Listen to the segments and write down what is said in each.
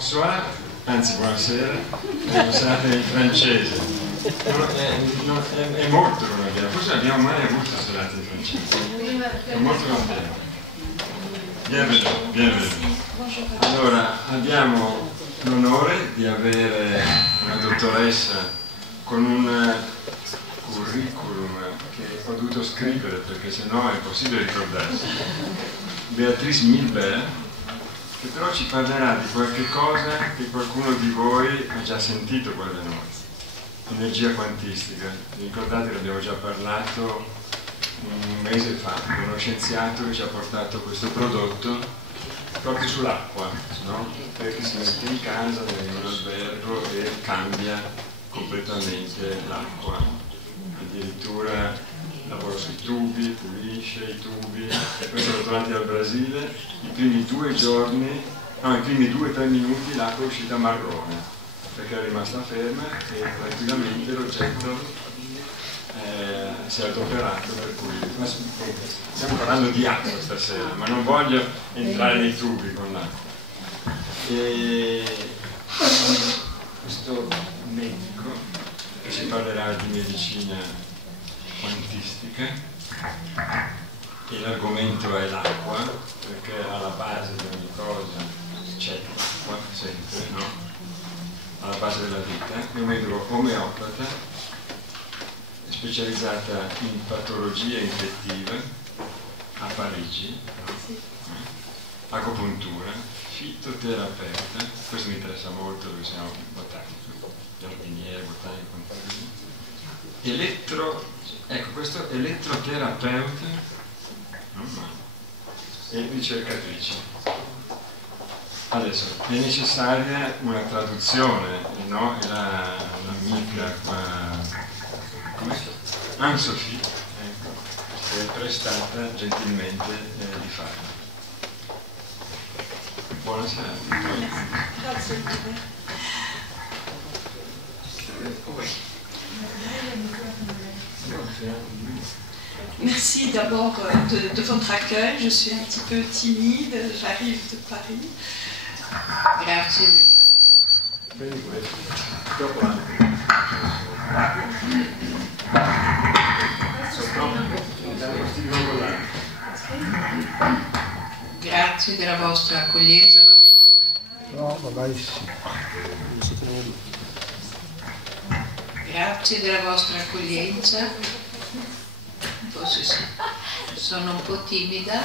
bonsoir, anzi buonasera, usate in francese. È molto non abbiamo, forse abbiamo mai avuto serate in francese. È molto contento. Bienvenue. Allora, abbiamo l'onore di avere una dottoressa con un curriculum che ho dovuto scrivere perché sennò è impossibile ricordarsi. Beatrice Milbert, che però ci parlerà di qualche cosa che qualcuno di voi ha già sentito qua da noi. Energia quantistica. Vi ricordate che abbiamo già parlato un mese fa con uno scienziato che ci ha portato questo prodotto proprio sull'acqua, no? Perché si mette in casa, in un albergo e cambia completamente l'acqua. Addirittura lavora sui tubi, pulisce i tubi. Questo l'ho trovato dal Brasile. I primi 2 giorni, no, i primi 2-3 minuti l'acqua è uscita marrone perché è rimasta ferma e tranquillamente l'oggetto si è adoperato, per cui stiamo parlando di acqua stasera, ma non voglio entrare nei tubi con l'acqua. E questo medico che ci parlerà di medicina quantistica, e l'argomento è l'acqua, perché alla base di ogni cosa c'è l'acqua, sempre, no? Alla base della vita. È un medico omeopata, specializzata in patologia infettiva a Parigi, agopuntura, fitoterapeuta, questo mi interessa molto perché siamo botanico, giardiniere, botanico, ecco questo elettroterapeuta e ricercatrice. Adesso è necessaria una traduzione, no? E l'amica qua, Anne-Sophie, ecco, è prestata gentilmente di farlo. Buonasera. Grazie. Merci d'abord de votre accueil. Je suis un petit peu timide, j'arrive de Paris. Grazie. Grazie della vostra accoglienza, va bene? No, magari sì. Grazie della vostra accoglienza. Forse sì. Sono un po' timida.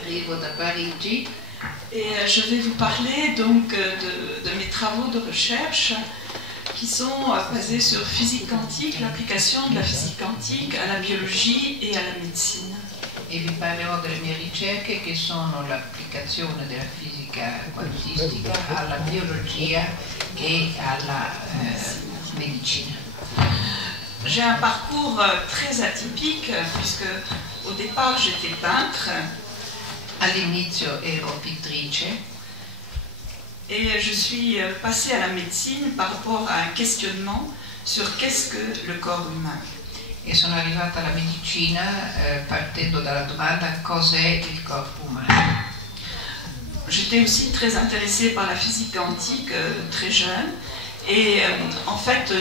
Arrivo da Parigi. Et je vais vous parler donc de mes travaux de recherche qui sont basés sur physique quantique, l'application de la physique quantique à la biologie et à la médecine. E vi parlerò delle mie ricerche che sono l'applicazione della fisica quantistica alla biologia e alla medicina. J'ai un parcours très atypique puisque au départ j'étais peintre. All'inizio ero pittrice et je suis passée à la médecine par rapport à un questionnement sur qu'est-ce que le corps humain. E sono arrivata alla medicina partendo dalla domanda cos'è il corpo umano. J'étais aussi très intéressée par la physique quantique très jeune et en fait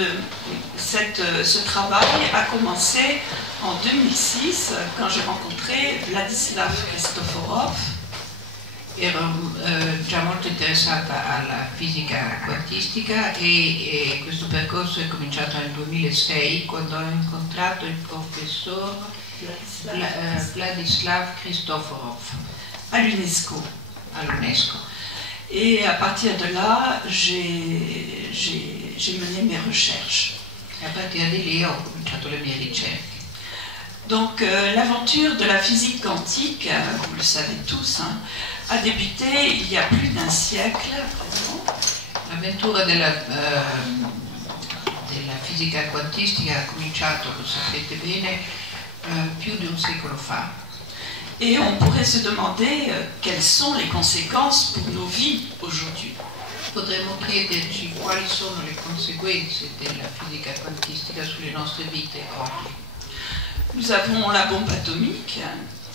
ce travail a commencé en 2006 quand j'ai rencontré Vladislav Kristoforov. Ero già molto interessata alla fisica quantistica e questo percorso è cominciato nel 2006 quando ho incontrato il professor Vladislav Kristoforov all'UNESCO. Et à partir de là, j'ai mené mes recherches. E a partire di lì ho cominciato le mie ricerche. Donc l'aventure de la physique quantique, vous le savez tous, hein, a débuté il y a plus d'un siècle. L'avventura della fisica quantistica ha cominciato, lo sapete bene, più di un secolo fa. Et on pourrait se demander quelles sont les conséquences pour nos vies aujourd'hui. Potremmo chiederci quali sono le conseguenze della fisica quantistica sulle nostre vite oggi. Nous avons la bombe atomique,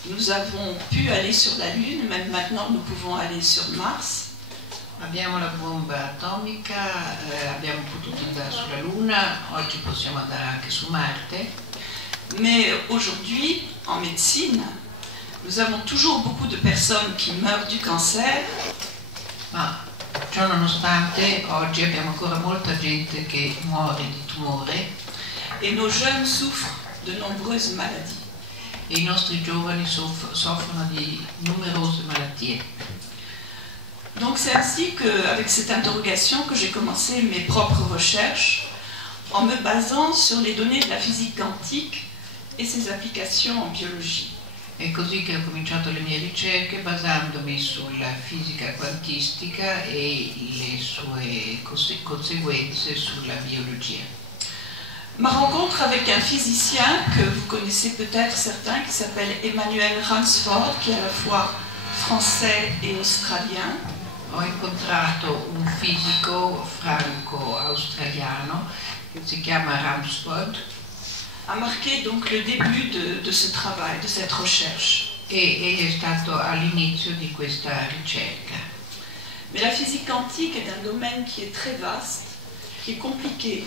nous avons pu aller sur la Lune, même maintenant nous pouvons aller sur Mars. Abbiamo la bomba atomica, abbiamo potuto andare sulla Luna, oggi possiamo andare anche su Marte. Mais aujourd'hui, en médecine, nous avons toujours beaucoup de personnes qui meurent du cancer. Ma ciò nonostante, oggi abbiamo ancora molta gente che muore di tumore. Et nos jeunes souffrent de nombreuses maladies. E i nostri giovani soffrono di numerose malattie. Donc c'est ainsi qu'avec cette interrogation que j'ai commencé mes propres recherches en me basant sur les données de la physique quantique et ses applications en biologie. È così che ho cominciato le mie ricerche basandomi sulla fisica quantistica e le sue conseguenze sulla biologia. Ma rencontre avec un physicien que vous connaissez peut-être certains, qui s'appelle Emmanuel Ransford, qui est à la fois français et australien. Ho incontrato un fisico franco-australiano che si chiama Ransford. A marqué donc le début de ce travail, de cette recherche. E egli è stato all'inizio di questa ricerca. Mais la physique quantique est un domaine qui est très vaste, qui est compliqué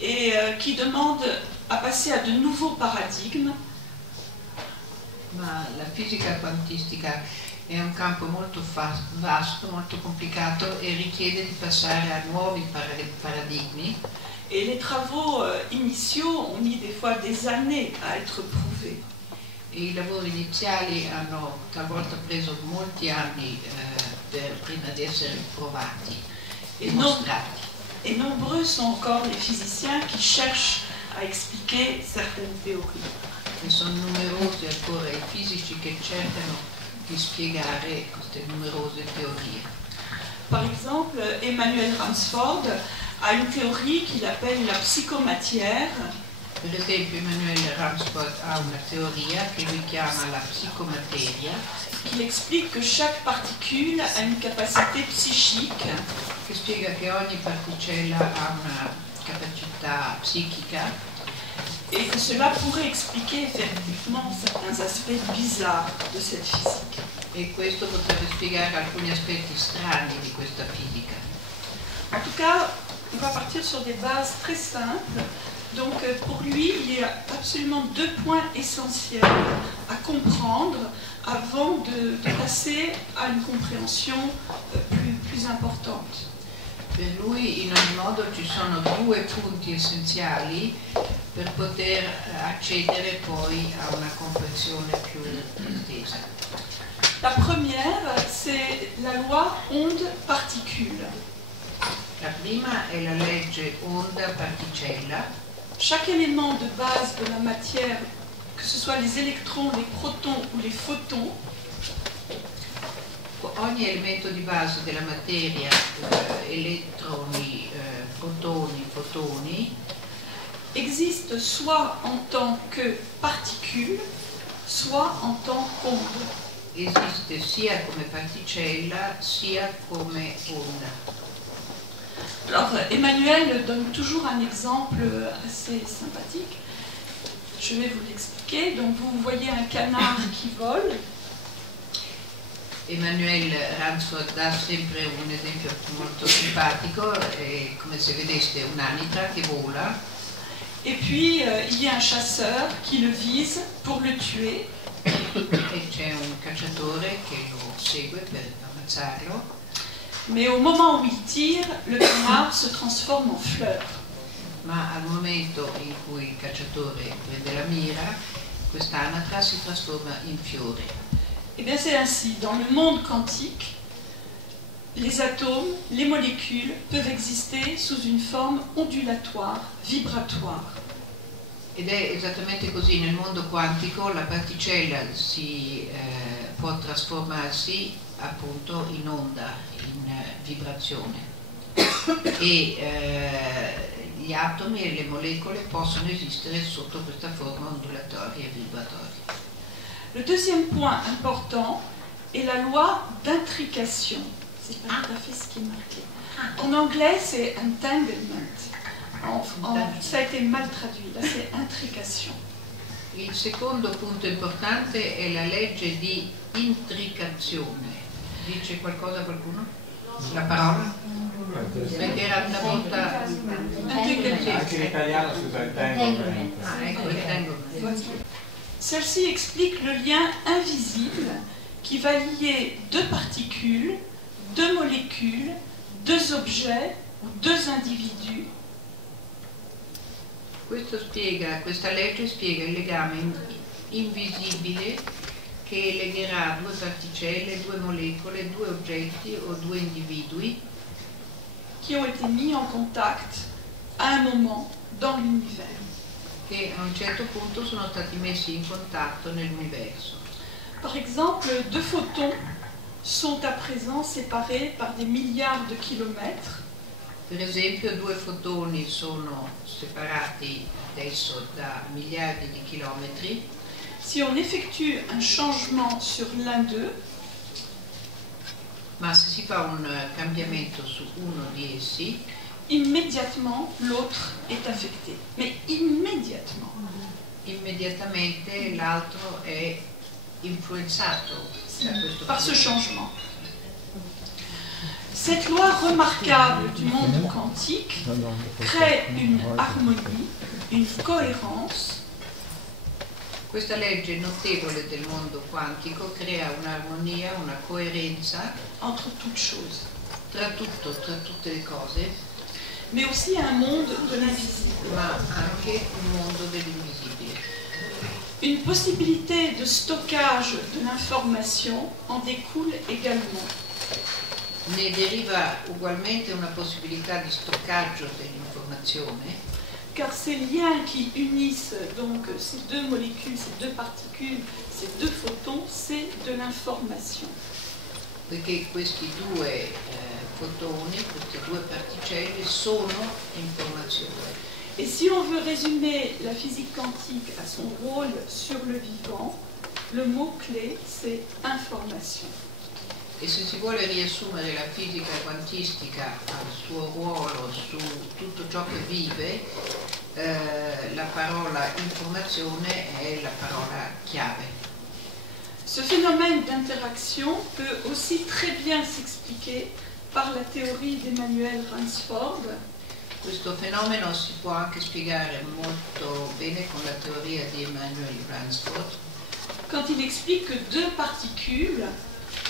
et qui demande à passer à de nouveaux paradigmes. Ma la fisica quantistica è un campo molto vasto, molto complicato e richiede di passare a nuovi paradigmi. Et les travaux initiaux ont mis des fois des années à être prouvés. E i lavori iniziali hanno talvolta preso molti anni prima di essere provati e dimostrati. Et nombreux sont encore les physiciens qui cherchent à expliquer certaines théories. E sono numerosi ancora i fisici che cercano di spiegare queste numerose teorie. Par exemple, Emmanuel Ransford a une théorie qu'il appelle la psychomatière. Per esempio Emmanuel Ransford ha una teoria che lui chiama la psicomateria, qui explique que chaque particule a une capacité psychique. Che spiega che ogni particella ha una capacità psichica. Et que cela pourrait expliquer effectivement certains aspects bizarres de cette physique. E questo potrebbe spiegare alcuni aspetti strani di questa fisica. En tout cas, on va partir sur des bases très simples. Donc pour lui, il y a absolument deux points essentiels à comprendre avant de passer à une compréhension plus importante. Per lui in ogni modo ci sono due punti essenziali per poter accedere poi a una comprensione più estesa. La première, c'est la loi onde-particule. La prima è la legge onda-particella. Chaque élément de base de la matière, que ce soit les électrons, les protons ou les photons, ogni elemento di base della materia, elettroni, protoni, fotoni, existe soit en tant que particule, soit en tant qu'onde. Esiste sia come particella sia come onda. Alors Emmanuel donne toujours un exemple assez sympathique. Je vais vous l'expliquer. Donc vous voyez un canard qui vole. Emmanuel Ransford dà sempre un esempio molto simpatico, è come se vedeste un'anitra che vola. Et puis il y a un chasseur qui le vise pour le tuer. E c'è un cacciatore che lo segue per ammazzarlo. Mais au moment où il tire, le canard se transforme en fleur. Ma al momento in cui il cacciatore prende la mira, quest'anatra si trasforma in fiore. Et bien c'est ainsi. Dans le monde quantique, les atomes, les molécules peuvent exister sous une forme ondulatoire, vibratoire. Ed è esattamente così nel mondo quantico, la particella può trasformarsi appunto in onda, in vibrazione. E gli atomi e le molecole possono esistere sotto questa forma ondulatoria e vibratoria. Le deuxième point important est la loi d'intrication. C'est pas tout à fait ce qui est marqué. En anglais, c'est entanglement. Ça a été mal traduit. Là, c'est intrication. Il secondo punto importante è la legge di intricazione. Dice qualcosa qualcuno? La parola? Perché era una volta... Anche in italiano si usa entanglement. Ah, ecco, entanglement. Celle-ci explique le lien invisible qui va lier deux particules, deux molécules, deux objets ou deux individus. Questa legge spiega il legame invisibile che legherà due particelle, due molecole, due oggetti o due individui qui ont été mis en contact à un moment dans l'univers. che a un certo punto sono stati messi in contatto nell'universo. Par exemple, deux photons sont à présent séparés par des milliards de kilomètres. Per esempio, due fotoni sono separati adesso da miliardi di chilometri. Si on effectue un changement sur l'un d'eux, Ma se si fa un cambiamento su uno di essi, immédiatement l'autre est affecté. Mais immédiatement. immediatamente l'altro è influenzato da questo Par ce cambiamento. changement. Cette loi remarquable du monde quantique crée une harmonie, une cohérence Questa legge notevole del mondo quantico crea un'armonia, una coerenza entre toutes choses, tra tutte le cose, mais aussi un monde de l'invisible. ma anche un mondo dell'invisibile. Une possibilité de stockage de l'information en découle également. Ne deriva ugualmente una possibilità di stoccaggio dell'informazione, Car ces liens qui unissent donc ces deux molécules, ces deux particules, ces deux photons, c'est de l'information. perché questi due fotoni, queste due particelle sono informazione. Et si on veut résumer la physique quantique à son rôle sur le vivant, le mot-clé c'est information. E se si vuole riassumere la fisica quantistica al suo ruolo su tutto ciò che vive, la parola informazione è la parola chiave. Ce phénomène d'interaction peut aussi très bien s'expliquer par la théorie d'Emmanuel Ransford, Questo fenomeno si può anche spiegare molto bene con la teoria di Emmanuel Ransford, quand il explique que deux particules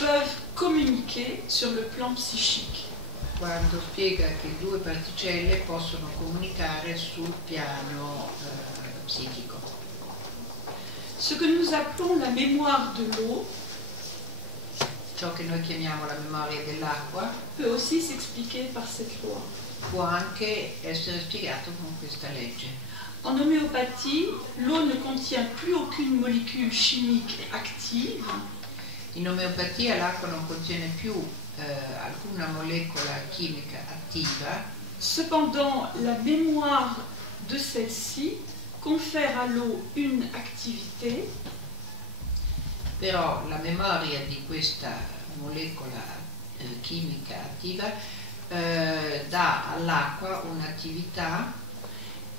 peuvent communiquer sur le plan psychique. quando spiega che due particelle possono comunicare sul piano psichico. Ce que nous appelons la mémoire de l'eau Ciò che noi chiamiamo la memoria dell'acqua peut aussi s'expliquer par cette loi. può anche essere spiegato con questa legge. En homéopathie, l'eau ne contient plus aucune molécule chimique active, In omeopatia l'acqua non contiene più alcuna molecola chimica attiva, cependant la mémoire de celle-ci confère à l'eau une activité però la memoria di questa molecola chimica attiva dà all'acqua un'attività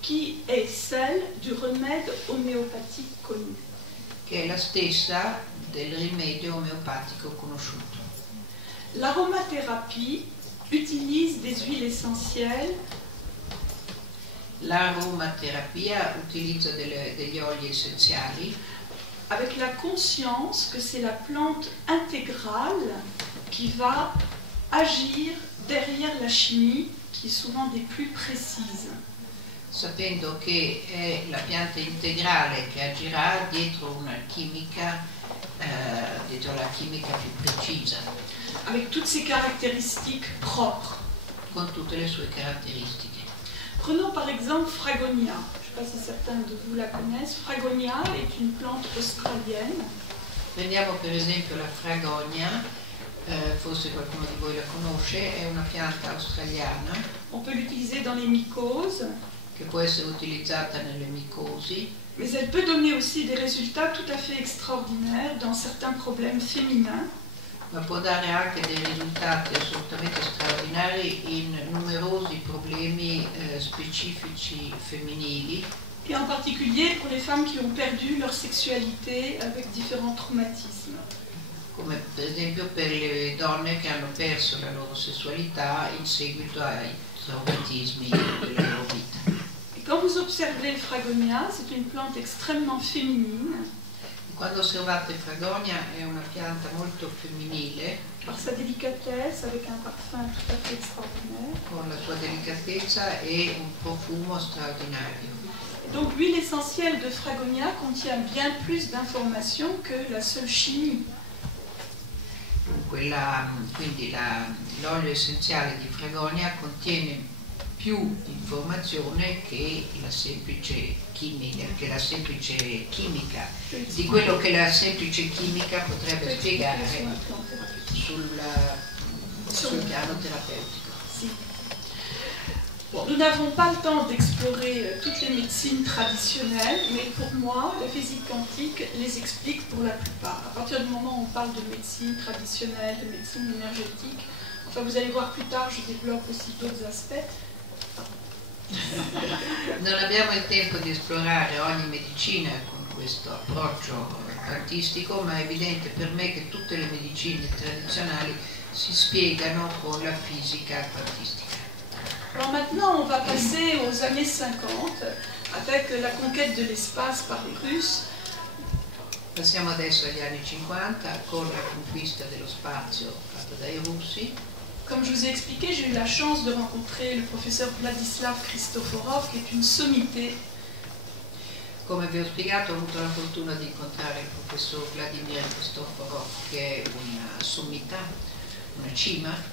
qui est celle du remède homéopathique connu. che è la stessa del rimedio omeopatico conosciuto. L'aromathérapie utilise des huiles essentielles L'aromaterapia utilizza degli oli essenziali avec la conscience que c'est la plante intégrale qui va agir derrière la chimie qui est souvent des plus précises. sapendo che è la pianta integrale che agirà dietro una chimica, dietro la chimica più precisa, Avec toutes ses caractéristiques propres. con tutte le sue caratteristiche. Prenons par exemple Fragonia. Je ne sais pas si certains de vous la connaissent. Fragonia est une plante australienne Prendiamo per esempio la fragonia, forse qualcuno di voi la conosce, è una pianta australiana On peut l'utiliser dans les mycoses, che può essere utilizzata nelle micosi, mais elle peut donner aussi des résultats tout à fait extraordinaires dans certains problèmes féminins, ma può dare anche dei risultati assolutamente straordinari in numerosi problemi specifici femminili, et en particulier pour les femmes qui ont perdu leur sexualité avec différents traumatismes. come per esempio per le donne che hanno perso la loro sessualità in seguito ai traumatismi della loro vita. Et quand vous observez le Fragonia, c'est une plante extrêmement féminine. Quando osservate Fragonia è una pianta molto femminile, Par sa délicatesse, avec un parfum tout à fait extraordinaire. con la sua delicatezza e un profumo straordinario. Donc l'huile essentielle de Fragonia contient bien plus d'informations que la seule chimie. Quindi l'olio essenziale di Fragonia contiene più informazione che la semplice chimica, di quello che la semplice chimica potrebbe spiegare sul piano terapeutico. Si. Bon, nous n'avons pas le temps d'explorer toutes les médecines traditionnelles, mais pour moi, la physique quantique les explique pour la plupart. À partir du moment où on parle de médecine traditionnelle, de médecine énergétique, enfin vous allez voir plus tard, je développe aussi d'autres aspects. Non abbiamo il tempo di esplorare ogni medicina con questo approccio quantistico, ma è evidente per me che tutte le medicine tradizionali si spiegano con la fisica quantistica. Alors maintenant, on va passer aux années 50 avec la conquête de l'espace par les Russes. Passiamo adesso agli anni 50 con la conquista dello spazio fatta dai russi. Comme je vous ai expliqué, j'ai eu la chance de rencontrer le professeur Vladislav Kristoforov, qui est une sommité. Come vi ho spiegato, ho avuto la fortuna di incontrare il professor Vladimir Kristoforov, che è una sommità, una cima.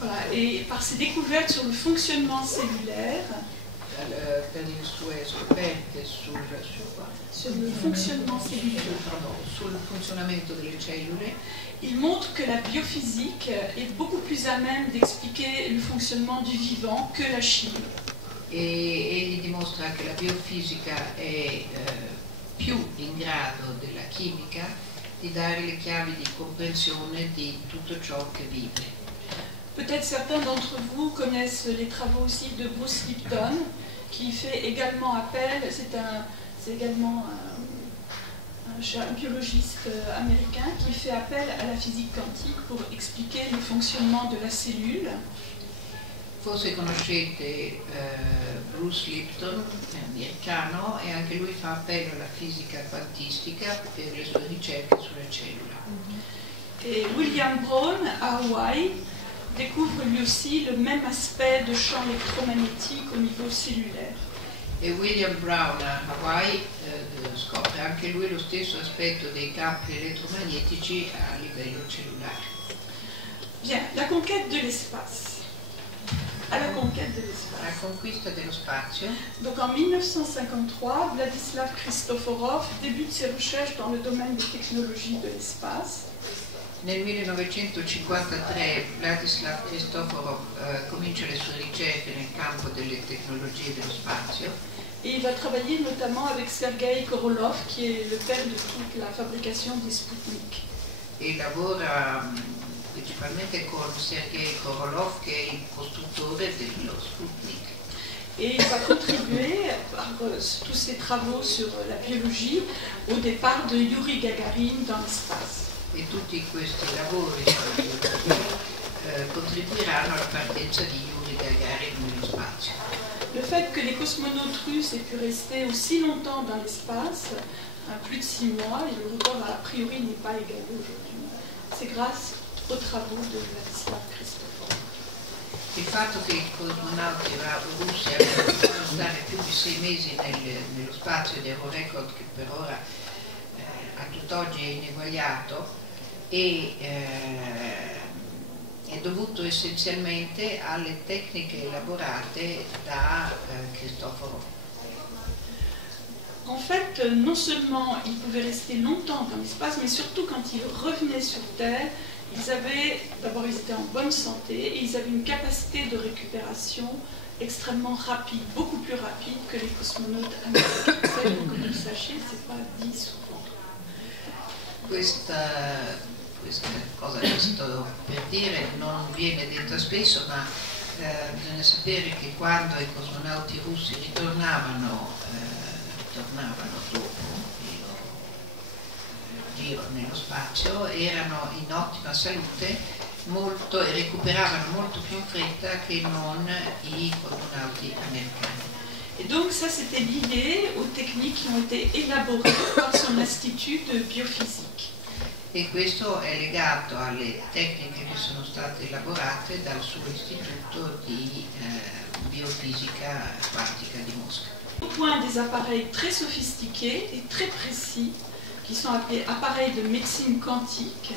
Voilà, et par ses découvertes sur le fonctionnement cellulaire, Per le sue scoperte sul funzionamento delle cellule, il montre que la biophysique est beaucoup plus à même d'expliquer le fonctionnement du vivant que la chimie. e egli dimostra che la biofisica è più in grado della chimica di dare le chiavi di comprensione di tutto ciò che vive. Peut-être certains d'entre vous connaissent les travaux aussi de Bruce Lipton, qui fait également appel, c'est également un biologiste américain qui fait appel à la physique quantique pour expliquer le fonctionnement de la cellule. Forse conoscete Bruce Lipton, è americano, e anche lui fa appello alla fisica quantistica per le sue ricerche sulle cellule. Et William Brown, à Hawaï, découvre lui aussi le même aspect de champ électromagnétique au niveau cellulaire. E William Brown a Hawaii scopre anche lui lo stesso aspetto dei campi elettromagnetici a livello cellulare. Bien, la conquête de l'espace. À la conquête de l'espace. La conquista dello spazio. Donc en 1953, Vladislav Kristoforov débute ses recherches dans le domaine des technologies de l'espace. Nel 1953 Vladislav Kristoforov comincia le sue ricerche nel campo delle tecnologie dello spazio. Et il va travailler notamment avec Sergei Korolev, qui est le père de toute la fabrication des Sputnik. E lavora principalmente con Sergei Korolev, che è il costruttore dello Sputnik. Et il va contribuer par tous ses travaux sur la biologie au départ de Yuri Gagarin dans l'espace. E tutti questi lavori contribuiranno alla partenza di Yuri Gagarin nello spazio. Le fait que les cosmonautes russes aient pu rester aussi longtemps dans l'espace, plus de 6 mois, et le record a priori n'est pas égalé aujourd'hui, c'est grâce aux travaux de Vladislav Kristoforov. Il fatto che i cosmonauti russi abbiano potuto stare più di 6 mesi nello spazio ed è un record che per ora a tutt'oggi è ineguagliato e è dovuto essenzialmente alle tecniche elaborate da Kristoforov. En fait, non seulement ils pouvaient rester longtemps dans l'espace, mais surtout quand ils revenaient sur Terre, d'abord ils étaient en bonne santé et ils avaient une capacité de récupération extrêmement rapide, beaucoup plus rapide que les cosmonautes américains. Comme vous le sachez, c'est pas dit souvent. Questa cosa che sto per dire non viene detta spesso, ma bisogna sapere che quando i cosmonauti russi ritornavano dopo il loro giro nello spazio erano in ottima salute e recuperavano molto più in fretta che non i cosmonauti americani. Et donc ça c'était lié aux techniques qui ont été élaborées par son institut de biophysique. E questo è legato alle tecniche che sono state elaborate dal suo istituto di biofisica quantica di Mosca. Au point des appareils très sophistiqués et très précis qui sont appelés appareils de médecine quantique.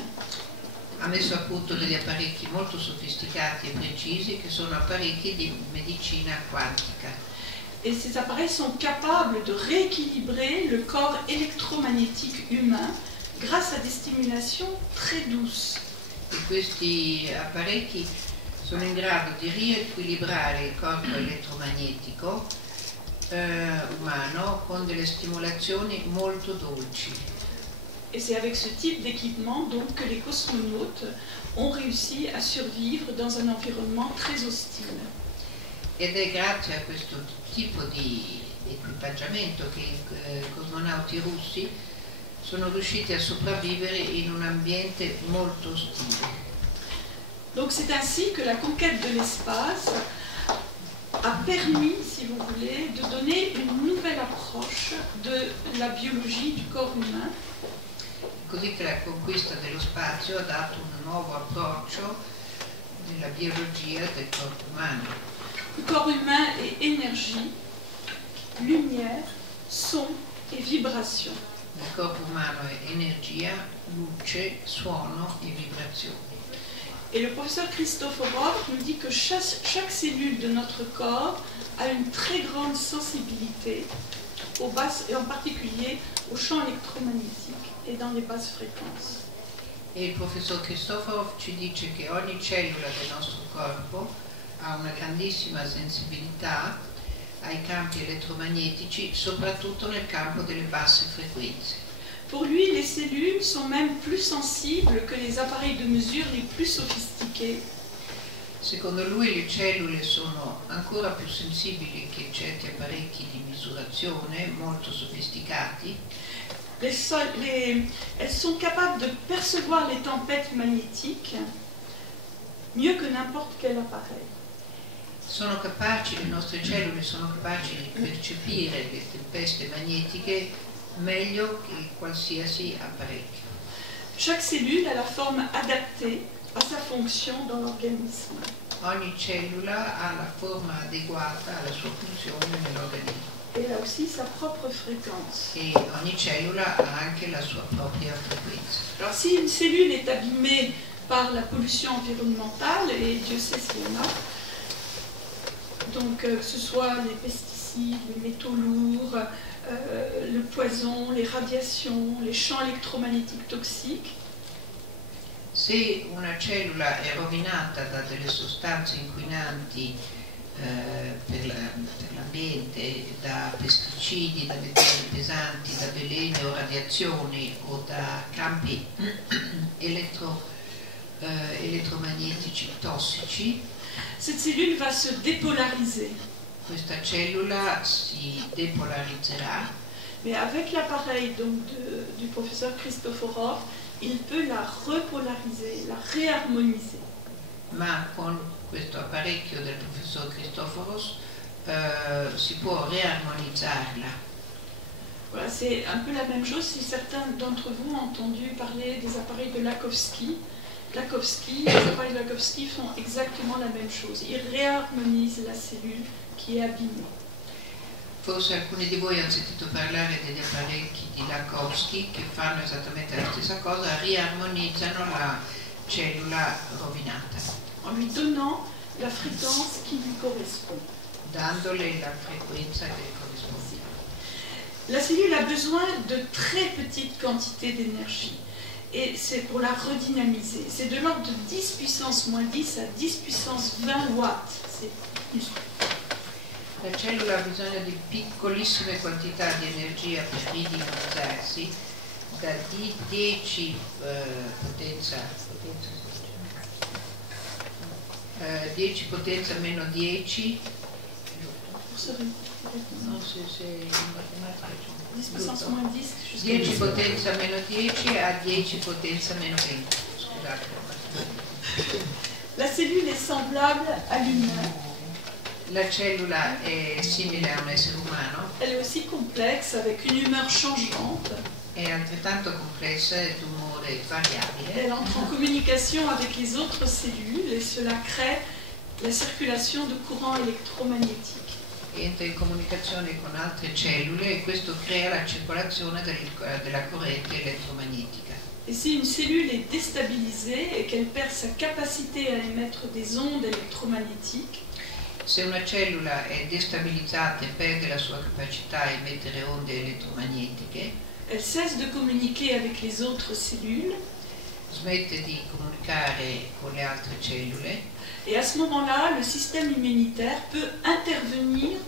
Ha messo a punto degli apparecchi molto sofisticati e precisi che sono apparecchi di medicina quantica. Et ces appareils sont capables de rééquilibrer le corps électromagnétique humain grâce à des stimulations très douces. E questi apparecchi sono in grado di riequilibrare il corpo elettromagnetico umano con delle stimolazioni molto dolci. Et c'est avec ce type d'équipement donc que les cosmonautes ont réussi à survivre dans un environnement très hostile. Ed è grazie a questo tipo di equipaggiamento che i cosmonauti russi sono riusciti a sopravvivere in un ambiente molto ostile. Donc c'est ainsi que la conquête de l'espace a permis, si vous voulez, de donner une nouvelle approche de la biologie du corps humain. Così che la conquista dello spazio ha dato un nuovo approccio della biologia del corpo umano. Le corps humain est énergie, lumière, son et vibration. Il corpo umano è energia, luce, suono e vibrazioni. Et le professeur Christoforov nous dit que chaque cellule de notre corps a une très grande sensibilité aux basses, et en particulier aux champs électromagnétiques et dans les basses fréquences. E il professor Christoforov ci dice che ogni cellula del nostro corpo ha una grandissima sensibilità ai campi elettromagnetici, soprattutto nel campo delle basse frequenze. Pour lui, les cellules sont même plus sensibles que les appareils de mesure les plus sophistiqués. Secondo lui le cellule sono ancora più sensibili che certi apparecchi di misurazione molto sofisticati. Elles sont capables de percevoir les tempêtes magnétiques mieux que n'importe quel appareil. Le nostre cellule sono capaci di percepire le tempeste magnetiche meglio che qualsiasi apparecchio. Chaque cellule a la forme adaptée à sa fonction dans l'organisme. Ogni cellula ha la forma adeguata alla sua funzione nell'organismo. Et elle a aussi sa propre fréquence. E ogni cellula ha anche la sua propria frequenza. Alors si une cellule est abîmée par la pollution environnementale, et Dieu sait s'il y en a, donc que ce soit les pesticides, les métaux lourds, le poison, les radiations, les champs électromagnétiques toxiques. Se una cellula è rovinata da delle sostanze inquinanti per l'ambiente, da pesticidi, da metalli pesanti, da veleni o radiazioni o da campi elettromagnetici tossici, cette cellule va se dépolariser. Questa cellula si depolarizzerà. Mais avec l'appareil du professeur Christoforov, il peut la repolariser, la réharmoniser. Ma con questo apparecchio del professor Christoforos si può rearmonizzarla. Voilà, c'est un peu la même chose si certains d'entre vous ont entendu parler des appareils de Lakowski. Les appareils de Lakowski font exactement la même chose. Ils réharmonisent la cellule qui est abîmée. Forse alcuni di voi hanno sentito parlare degli apparecchi di Lakowski che fanno esattamente la stessa cosa, riarmonizzano la cellula rovinata. En lui donnant la fréquence qui lui correspond. Dandole la frequenza che le corrisponde. La cellule a besoin de très petites quantités d'énergie. Et c'est pour la redynamiser. C'est de l'ordre de 10 puissance moins 10 à 10 puissance 20 watts. C'est plus. La cellula ha bisogno di piccolissime quantità di energia per ridinamizzarsi, da 10 potenza meno 10 forcerie. Non, c'est in matematica. 10 puissance moins 10 jusqu'à 10 10. potenza meno 10 a 10 potenza meno 20. Scusate. La cellule est semblable à l'humain. La cellula è simile a un essere umano, Elle est aussi complexe, avec une humeur changeante. è altrettanto complessa e d'umore variabile. Elle entre en communication avec les autres cellules et cela crée la circulation de courants électromagnétiques. Entra in comunicazione con altre cellule e questo crea la circolazione della corrente elettromagnetica. Et si une cellule est déstabilisée et qu'elle perd sa capacité à émettre des ondes électromagnétiques, Se una cellula è destabilizzata e perde la sua capacità a emettere onde elettromagnetiche, elle cesse de communiquer avec les autres cellules smette di comunicare con le altre cellule et à ce moment-là, le système immunitaire peut intervenir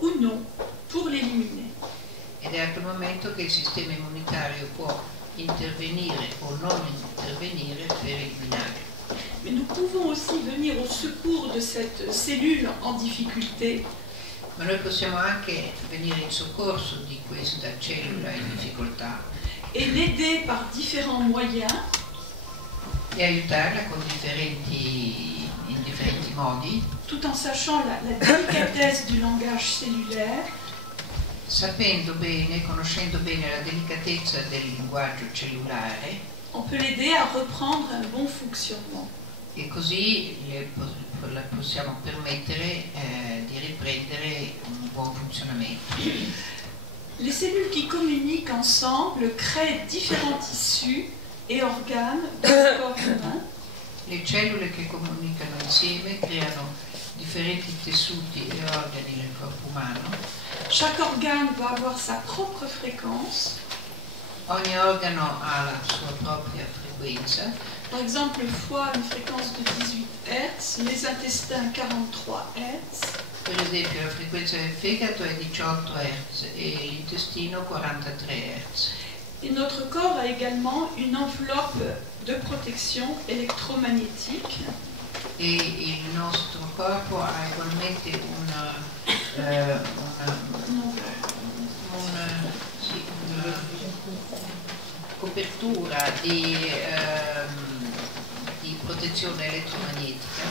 ou non pour l'éliminer. ed è a quel momento che il sistema immunitario può intervenire o non intervenire per eliminare. Mais nous pouvons aussi venir au secours de cette cellule en difficulté Ma noi possiamo anche venire in soccorso di questa cellula in difficoltà et l'aider par différents moyens, e aiutarla in differenti modi, tout en sachant la délicatesse du langage cellulaire, sapendo bene, conoscendo bene la delicatezza del linguaggio cellulare, on peut l'aider à reprendre un bon fonctionnement. e così le possiamo permettere di riprendere un buon funzionamento. Les cellules qui communiquent ensemble créent différents tissus et organes dans le corps humain. Le cellule che comunicano insieme creano differenti tessuti e organi nel corpo umano. Chaque organe va avoir sa propre fréquence. Ogni organo ha la sua propria frequenza. Par exemple, le foie a une fréquence de 18 Hz, les intestins 43 Hz. Per esempio la frequenza del fegato è 18 Hz e l'intestino 43 Hz. Et notre corps a également une enveloppe de protection électromagnétique. E il nostro corpo ha ugualmente una copertura di protezione elettromagnetica.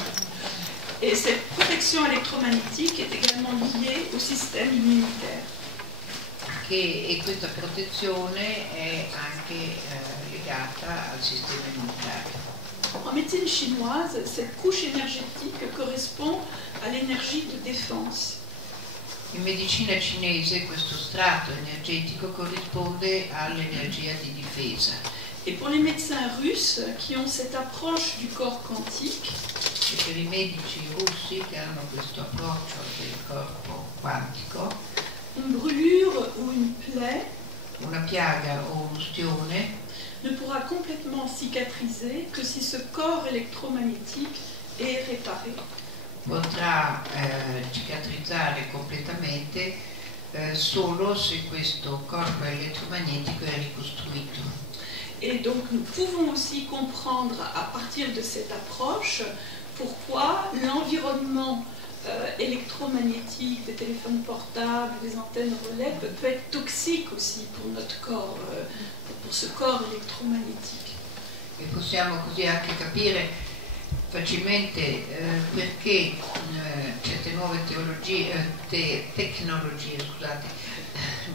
Et cette protection électromagnétique est également liée au système immunitaire. E questa protezione è anche legata al sistema immunitario. En médecine chinoise, cette couche énergétique correspond à l'énergie de défense. In medicina cinese questo strato energetico corrisponde all'energia di difesa. Et pour les médecins russes qui ont cette approche du corps quantique, E per i medici russi che hanno questo approccio del corpo quantico, une brûlure ou une plaie una piaga o un'ustione ne pourra complètement cicatriser que si ce corps électromagnétique est réparé. potrà cicatrizzare completamente solo se questo corpo elettromagnetico è ricostruito. Et donc nous pouvons aussi comprendre à partir de cette approche pourquoi l'environnement électromagnétique des téléphones portables, des antennes relais peut être toxique aussi pour notre corps, pour ce corps électromagnétique. E possiamo così anche capire facilmente perché certe nuove tecnologie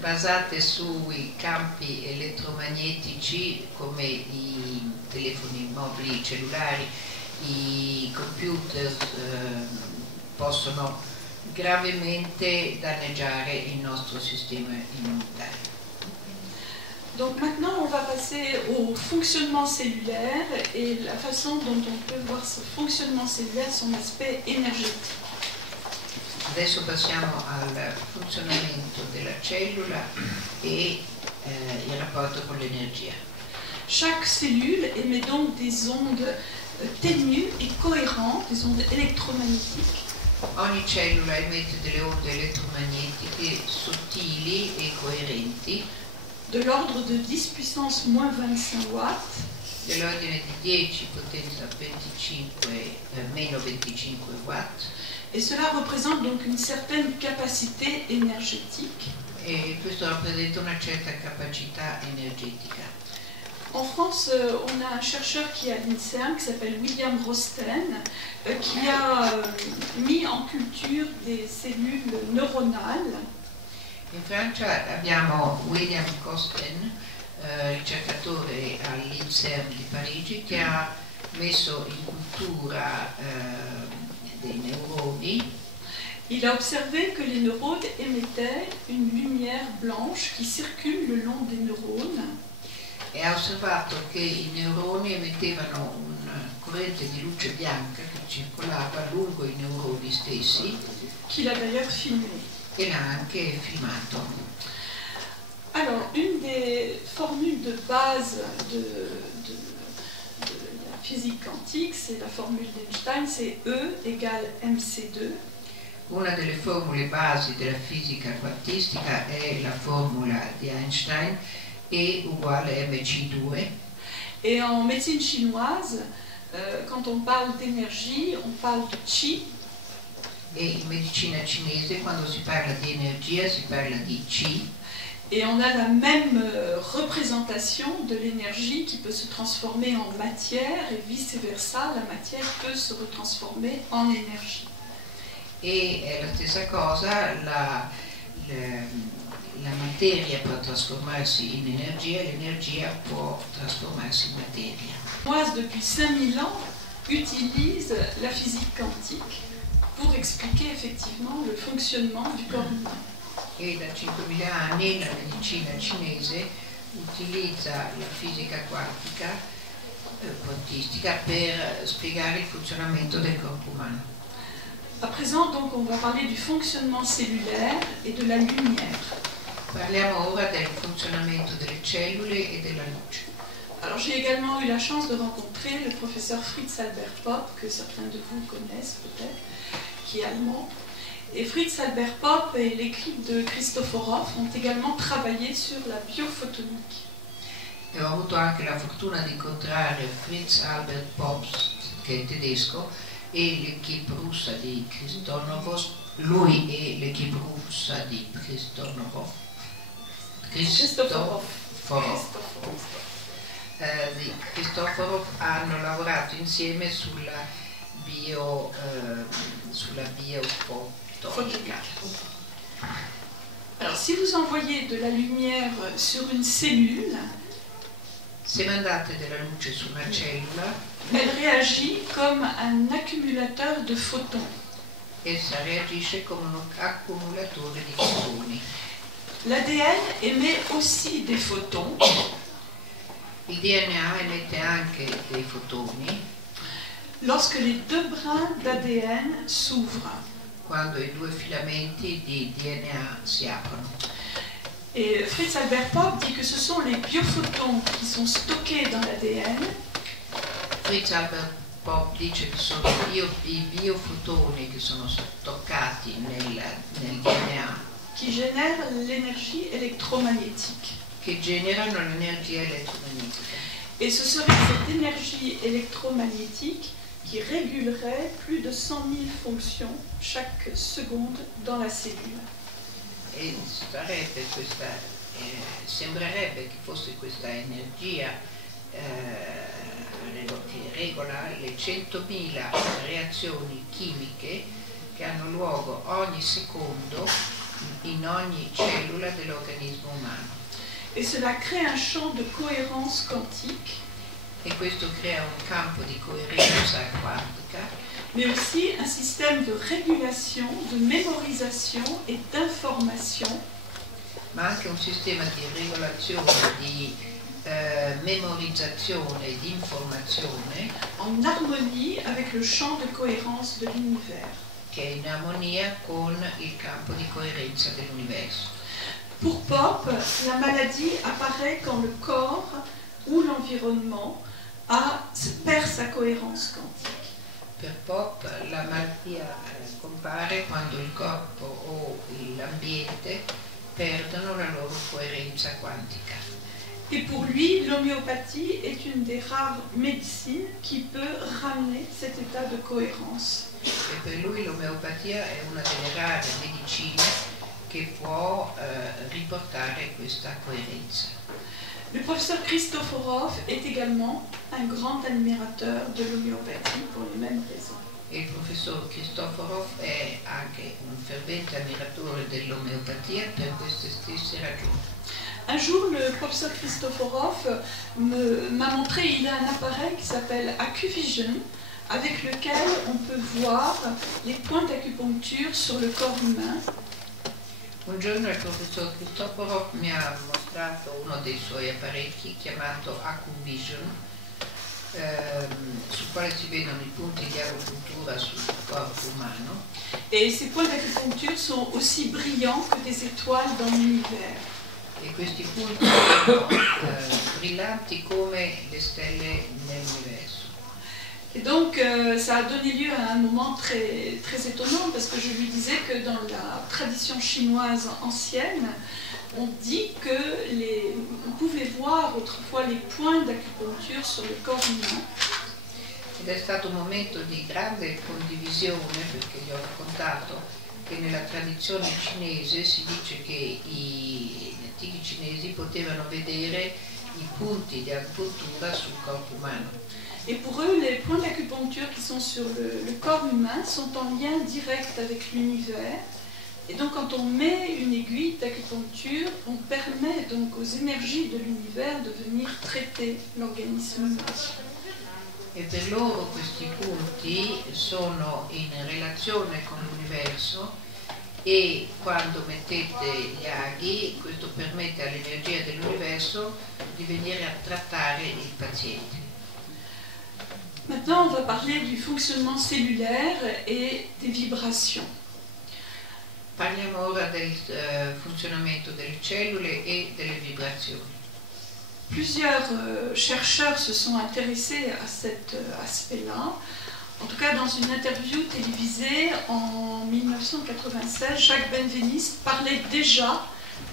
basate sui campi elettromagnetici come i telefoni mobili cellulari, i computer possono gravemente danneggiare il nostro sistema immunitario. Donc maintenant on va passer au fonctionnement cellulaire et la façon dont on peut voir ce fonctionnement cellulaire, son aspect énergétique. Adesso passiamo al funzionamento della cellula e il rapporto con l'energia. Chaque cellule émet donc des ondes ténues et cohérentes, des ondes électromagnétiques. Ogni cellula emette delle onde elettromagnetiche sottili e coerenti de l'ordre de 10 puissance moins 25 watts. dell'ordine di 10 potenza 25 meno 25 watt. Et cela représente donc une certaine capacité énergétique. E questo rappresenta una certa capacità energetica. En France, on a un chercheur qui est à l'INSERM qui s'appelle William Rosten, qui a mis en culture des cellules neuronales. In Francia abbiamo William Rosten, ricercatore all'INSERM di Parigi, che ha messo in cultura dei neuroni. Il a observé que les neurones émettaient une lumière blanche qui circule le long des neurones. E ha osservato che i neuroni emettevano una corrente di luce bianca che circolava lungo i neuroni stessi. Qu'il a d'ailleurs filmé. E l'ha anche filmato. Alors, une des formules de base de la physique quantique, c'est la formule d'Einstein, c'est E égale mc2. Una delle formule basi della fisica quantistica è la formula di Einstein, E uguale mc2. Et en médecine chinoise, quand on parle d'énergie, on parle de qi. E in medicina cinese quando si parla di energia si parla di Qi. Et on a la même représentation de l'énergie qui peut se transformer en matière et vice-versa, la matière peut se retransformer en énergie. E è la stessa cosa, la materia può trasformarsi in energia, l'energia può trasformarsi in materia. Chinoise, depuis 5000 ans, utilise la physique quantique pour expliquer effectivement le fonctionnement du corps humain. E da 5000 anni la medicina cinese utilizza la fisica quantistica per spiegare il funzionamento del corpo umano. À présent, donc, on va parler du fonctionnement cellulaire et de la lumière. Parliamo ora del funzionamento delle cellule e della luce. Alors, j'ai également eu la chance de rencontrer le professeur Fritz Albert Popp, que certains de vous connaissent peut-être, qui est allemand. Et Fritz Albert Popp et l'équipe de Christoforov ont également travaillé sur la biophotonique. E ho avuto anche la fortuna di incontrare Fritz Albert Popp, che è tedesco, e l'equipe russa di Christoforov, lui e l'equipe russa di Christoforov. Christoforov hanno lavorato insieme sulla biofotonica. Alors, si vous envoyez de la lumière sur une cellule, se mandate della luce su una cellula, elle réagit comme un accumulateur de photons. Essa reagisce come un accumulatore di fotoni. L'ADN émet aussi des photons. Il DNA emette anche dei fotoni. Lorsque les deux brins d'ADN s'ouvrent. Quando i due filamenti di DNA si aprono. Et Fritz Albert Popp dit que ce sont les biophotons qui sont stockés dans l'ADN. Fritz Albert Popp dice che sono i biofotoni che sono stoccati nel DNA. Qui génèrent l'énergie électromagnétique. Che generano l'energia elettromagnetica. Et ce serait cette énergie électromagnétique qui régulerait plus de 100 000 fonctions chaque seconde dans la cellule. E sembrerebbe che fosse questa energia che regola le 100.000 reazioni chimiche che hanno luogo ogni secondo in ogni cellula dell'organismo umano. Et cela crée un champ de cohérence quantique. E questo crea un campo di coerenza quantica. Mais aussi un système de régulation, de mémorisation et d'information. Ma anche un sistema di regolazione, di memorizzazione e di informazione. En harmonie avec le champ de cohérence de l'univers. Che è in armonia con il campo di coerenza dell'universo. Pour Popp, la maladie apparaît quand le corps ou l'environnement perd sa cohérence quantique. Per Popp la malattia compare quando il corpo o l'ambiente perdono la loro coerenza quantica. Et pour lui, l'homéopathie est une des rares médecines qui peut ramener cet état de cohérence. E per lui l'omeopatia è una delle rare medicine che può riportare questa coerenza. Le professeur Christoforov est également un grand admirateur de l'homéopathie pour les mêmes raisons. E il professor Christoforov è anche un fervente ammiratore dell'omeopatia per queste stesse ragioni. Un jour, le professeur Christoforov m'a montré, il a un appareil qui s'appelle AcuVision, avec lequel on peut voir les points d'acupuncture sur le corps humain. Un giorno il professor Christoforov mi ha mostrato uno dei suoi apparecchi chiamato AcuVision, sul quale si vedono i punti di acupuntura sul corpo umano. Et ces points d'acupuncture sont aussi brillants que des étoiles dans l'univers. E questi punti sono brillanti come le stelle nell'universo. Et donc ça a donné lieu à un moment très, très étonnant parce que je lui disais que dans la tradition chinoise ancienne, on dit que on pouvait voir autrefois les points d'acupuncture sur le corps humain. Ed è stato un momento di grande condivisione perché gli ho raccontato che nella tradizione cinese si dice che gli antichi cinesi potevano vedere i punti di acupuntura sul corpo umano. Et pour eux, les points d'acupuncture qui sont sur le corps humain sont en lien direct avec l'univers. Et donc quand on met une aiguille d'acupuncture, on permet donc aux énergies de l'univers de venir traiter l'organisme humain. E per loro questi punti sono in relazione con l'universo e quando mettete gli aghi questo permette all'energia dell'universo di venire a trattare il paziente. Maintenant, on va parler du fonctionnement cellulaire et des vibrations. Parliamo ora del funzionamento delle cellule e delle vibrazioni. Plusieurs chercheurs se sont intéressés à cet aspect-là. En tout cas, dans une interview télévisée en 1996, Jacques Benveniste parlait déjà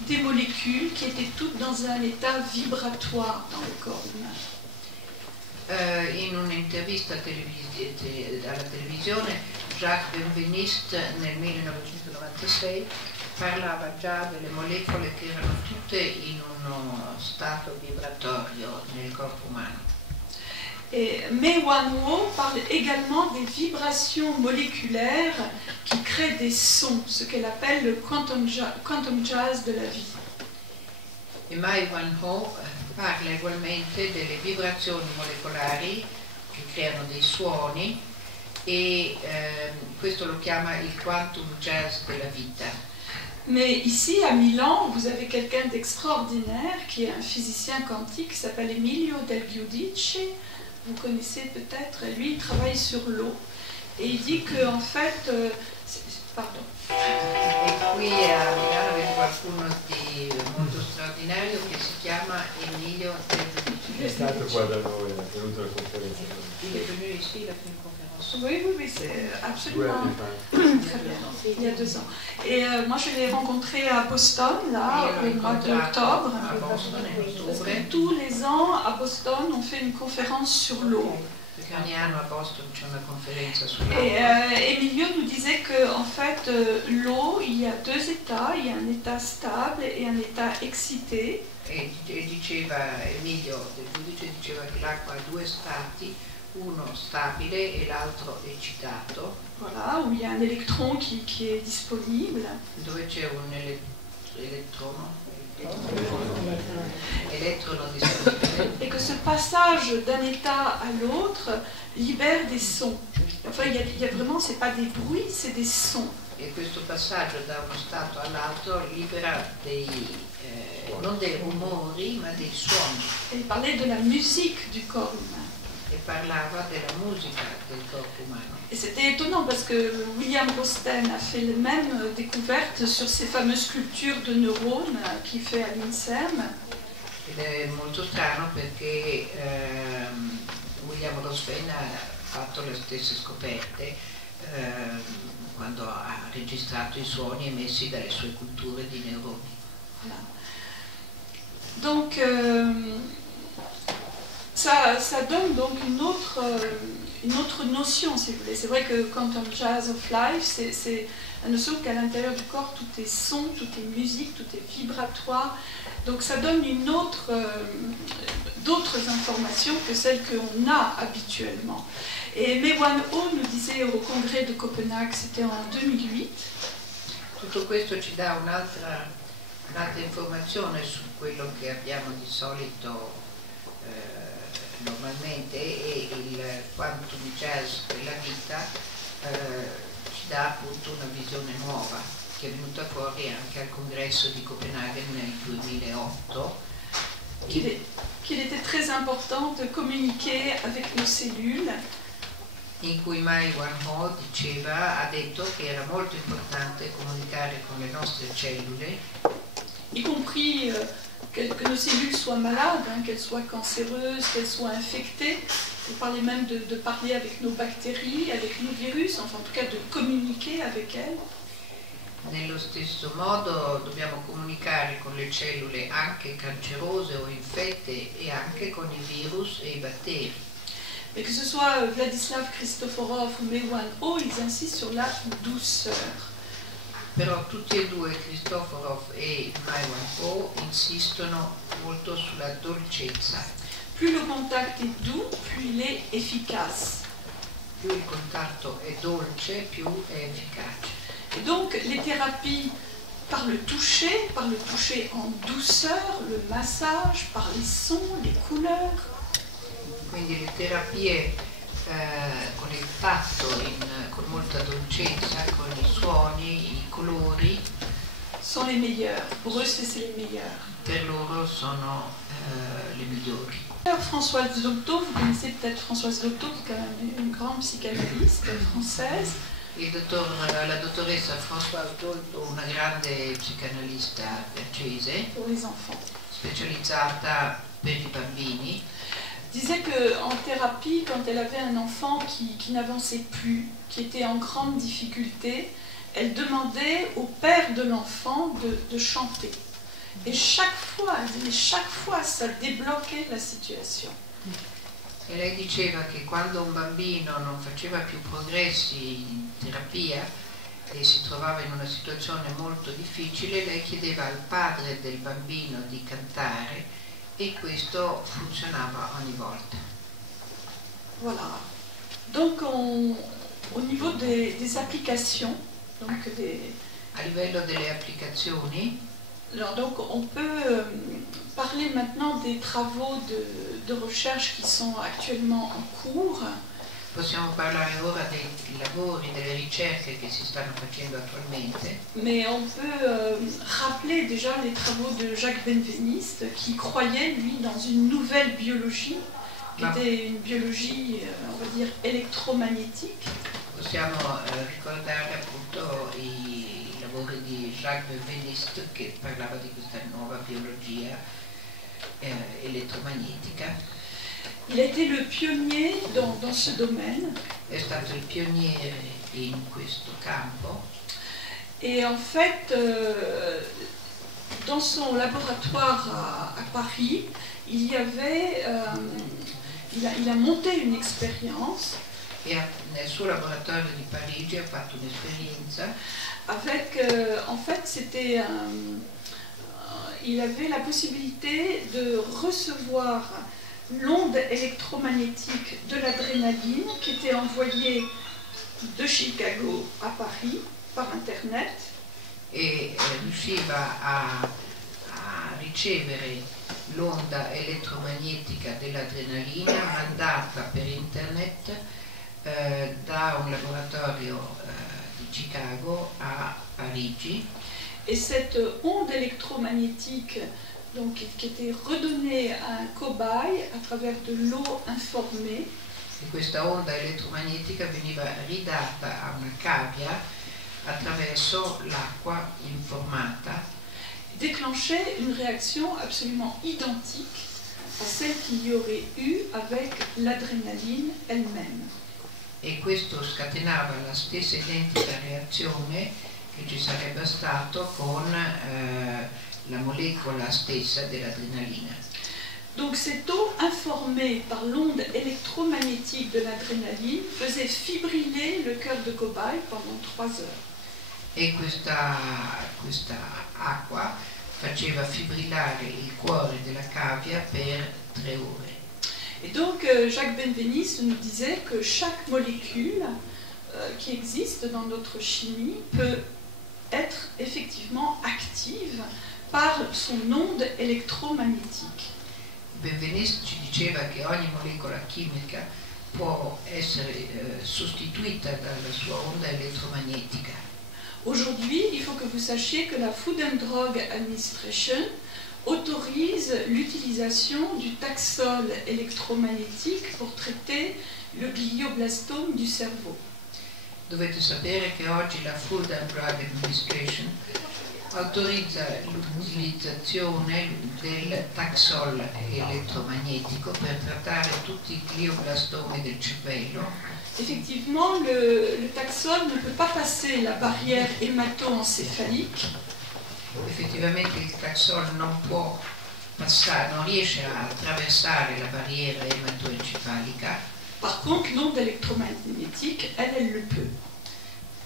des molécules qui étaient toutes dans un état vibratoire dans le corps humain. In un'intervista alla televisione, Jacques Benveniste nel 1996 parlava già delle molecole che erano tutte in uno stato vibratorio nel corpo umano. Et Mei Wanwo parle également des vibrations moléculaires qui créent des sons, ce qu'elle appelle le quantum jazz de la vie. E Mei Wanwo parla ugualmente delle vibrazioni molecolari che creano dei suoni e questo lo chiama il quantum jazz della vita. Mais ici, à Milan, vous avez quelqu'un d'extraordinaire qui est un physicien quantique qui s'appelle Emilio Del Giudice. Vous connaissez peut-être, lui il travaille sur l'eau et il dit que en fait, pardon. E qui a Milano avete qualcuno di molto straordinario che si chiama Emilio Del Giudice. È stato qua da noi, è venuto alla conferenza. Il est venu ici, il a fait une conférence. Oui, c'est absolument très bien, il y a 2 ans. Et moi je l'ai rencontré à Boston, là, au mois d'octobre. Parce que tous les ans, à Boston, on fait une conférence sur l'eau. Perché ogni anno a Boston c'è una conferenza sull'acqua. Et Emilio nous disait qu'en fait, l'eau, il y a 2 états, il y a un état stable et un état excité. E diceva Emilio Del Giudice diceva che l'acqua ha 2 stati, uno stabile e l'altro eccitato. Voilà, où il y a un électron qui est disponible. Dove c'è un elettrono disponibile. Et que ce passage d'un état à l'autre libère des sons. Enfin, il y a vraiment, c'est pas des bruits, c'est des sons. E questo passaggio da uno stato all'altro libera non dei rumori ma dei suoni. Et il parlait de la musique du corps humain. E parlava della musica del corpo umano. Et c'était étonnant parce que William Rosten a fait les mêmes découvertes sur ces fameuses cultures de neurones qu'il fait à l'INSERM. Ed è molto strano perché William Rosten ha fatto le stesse scoperte quando ha registrato i suoni emessi dalle sue culture di neuroni. Voilà. Donc ça donne donc une autre notion, si vous voulez. C'est vrai que Quantum Jazz of Life, c'est la notion qu'à l'intérieur du corps, tout est son, tout est musique, tout est vibratoire. Donc ça donne d'autres informations que celles qu'on a habituellement. Et Mewan Ho nous disait au congrès de Copenhague, c'était en 2008. Tutto questo ci dà un'altra informazione su quello che abbiamo di solito normalmente, e il Quantum Jazz della vita ci dà appunto una visione nuova che è venuta fuori anche al congresso di Copenaghen nel 2008. Qu'il était très important de communiquer avec nos cellules. In cui Mewan Ho ha detto che era molto importante comunicare con le nostre cellule, y compris que nos cellules soient malades, qu'elles soient cancéreuses, qu'elles soient infectées. On parlait même de parler avec nos bactéries, avec nos virus, enfin en tout cas de communiquer avec elles. Nello stesso modo dobbiamo comunicare con le cellule anche cancerose o infette e anche con i virus e i batteri. Mais que ce soit Vladislav Kristoforov ou Mewan Ho, ils insistent sur la douceur. Però tutti e due, Kristoforov e Mewan Ho, insistono molto sulla dolcezza. Plus le contact est doux, plus il est efficace. Più il contatto è dolce, più è efficace. Et donc les thérapies par le toucher en douceur, le massage, par les sons, les couleurs. Quindi le terapie con il tatto, con molta dolcezza, con i suoni, i colori, sont les meilleurs. Pour eux, c'est les meilleurs. Per loro sono le migliori. Françoise Doctot, vous connaissez peut-être Françoise Doctot, qui est quand même une grande psychanalyste française. La dottoressa Françoise Dolto, una grande psicanalista francese, pour les enfants, specializzata per i bambini, disait qu'en thérapie, quand elle avait un enfant qui n'avançait plus, qui était en grande difficulté, elle demandait au père de l'enfant de chanter. Et chaque fois, ça débloquait la situation. E lei diceva che quando un bambino non faceva più progressi in terapia e si trovava in una situazione molto difficile, lei chiedeva al padre del bambino di cantare e questo funzionava ogni volta. Voilà. Donc au niveau des applications, donc a livello delle applicazioni, alors donc on peut parler maintenant des travaux de recherche qui sont actuellement en cours. Possiamo parlare ora dei lavori, delle ricerche che si stanno facendo attualmente. Mais on peut rappeler déjà les travaux de Jacques Benveniste, qui croyait, lui, dans une nouvelle biologie, qui était une biologie, on va dire, électromagnétique. Possiamo ricordare appunto i lavori di Jacques Benveniste, che parlava di questa nuova biologia elettromagnetica. Il a été le pionnier dans ce domaine. È stato il pioniere in questo campo. Et en fait, dans son laboratoire à Paris, il y avait, il a monté une expérience. E nel suo laboratorio di Parigi ha fatto un'esperienza. Avec, en fait, c'était il avait la possibilité de recevoir l'onde électromagnétique de l'adrénaline qui était envoyée de Chicago à Paris par Internet. E riusciva a ricevere l'onda elettromagnetica dell'adrenalina mandata per Internet da un laboratorio di Chicago a Parigi. Et cette onde électromagnétique donc, qui était redonnée à un cobaye à travers de l'eau informée. E questa onda elettromagnetica veniva ridata a una cavia attraverso l'acqua informata. Déclenchait une réaction absolument identique à celle qu'il y aurait eu avec l'adrénaline elle-même. E questo scatenava la stessa identica reazione che ci sarebbe stato con la molecola stessa dell'adrenalina. Donc cette eau informée par l'onde électromagnétique de l'adrénaline faisait fibriller le cœur de cobaye pendant 3 heures. E questa acqua faceva fibrillare il cuore della cavia per 3 ore. Et donc Jacques Benveniste nous disait que chaque molécule qui existe dans notre chimie peut être effectivement active par son onde électromagnétique. Benveniste ci diceva che ogni molecola chimica può essere sostituita dalla sua onda elettromagnetica. Aujourd'hui, il faut que vous sachiez que la Food and Drug Administration autorise l'utilisation du taxol électromagnétique pour traiter le glioblastome du cerveau. Dovete sapere che oggi la Food and Drug Administration autorizza l'utilizzazione del taxol elettromagnetico per trattare tutti i glioblastomi del cervello. Effectivement, le taxol ne peut pas passer la barrière hémato-encéphalique. Effettivamente il taxol non riesce a attraversare la barriera ematoencefalica. Par contre, l'onde électromagnétique, elle le peut.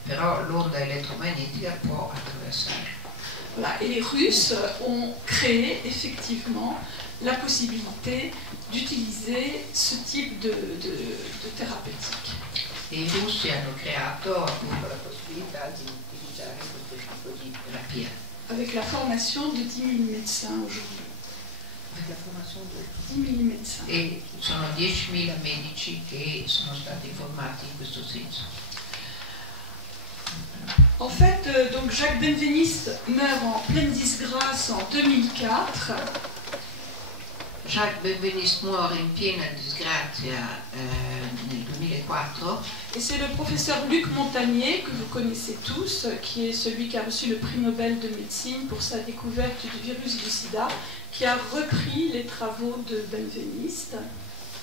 Però l'onda elettromagnetica può attraversare. Voilà. Et les Russes ont créé effectivement la possibilité d'utiliser ce type de thérapeutique. E i russi hanno creato appunto la possibilità di utilizzare questo tipo di terapia. Avec la formation de 10 000 médecins aujourd'hui. Avec la formation di 10 000 médecins. E sono 10.000 medici che sono stati formati in questo senso. En fait, donc Jacques Benveniste meurt en pleine disgrâce en 2004. Jacques Benveniste muore in piena disgrazia nel 2004. Et c'est le professeur Luc Montagnier, que vous connaissez tous, qui est celui qui a reçu le prix Nobel de médecine pour sa découverte du virus du sida, qui a repris les travaux de Benveniste.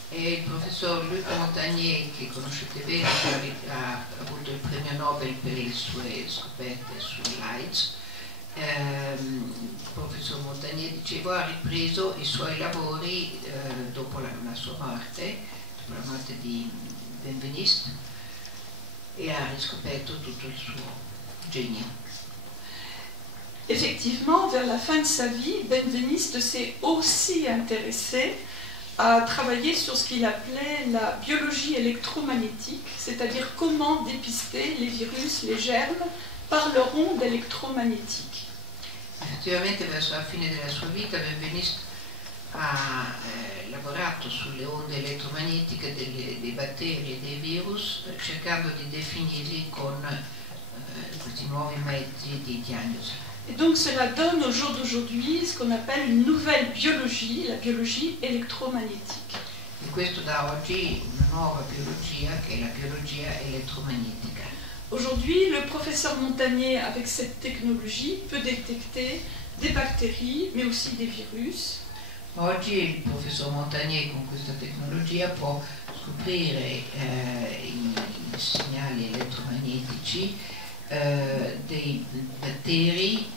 E il professor Luc Montagnier, che conoscete bene, ha avuto il premio Nobel per le sue scoperte sull'AIDS. Il professor Montagnier, dicevo, ha ripreso i suoi lavori dopo la sua morte, dopo la morte di Benveniste, e ha riscoperto tutto il suo genio. Effectivement, vers la fin de sa vie, Benveniste s'est aussi intéressé à travailler sur ce qu'il appelait la biologie électromagnétique, c'est-à-dire comment dépister les virus, les germes, par leur onde électromagnétique. Effettivamente verso la fine della sua vita Benveniste ha lavorato sulle onde elettromagnetiche dei batteri e dei virus, cercando di definirli con questi nuovi mezzi di diagnosi. Et donc cela donne au jour d'aujourd'hui ce qu'on appelle une nouvelle biologie, la biologie électromagnétique. E questo dà oggi una nuova biologia che è la biologia elettromagnetica. Aujourd'hui, le professeur Montagnier, avec cette technologie, peut détecter des bactéries, mais aussi des virus. Oggi il professor Montagnier con questa tecnologia può scoprire i segnali elettromagnetici dei batteri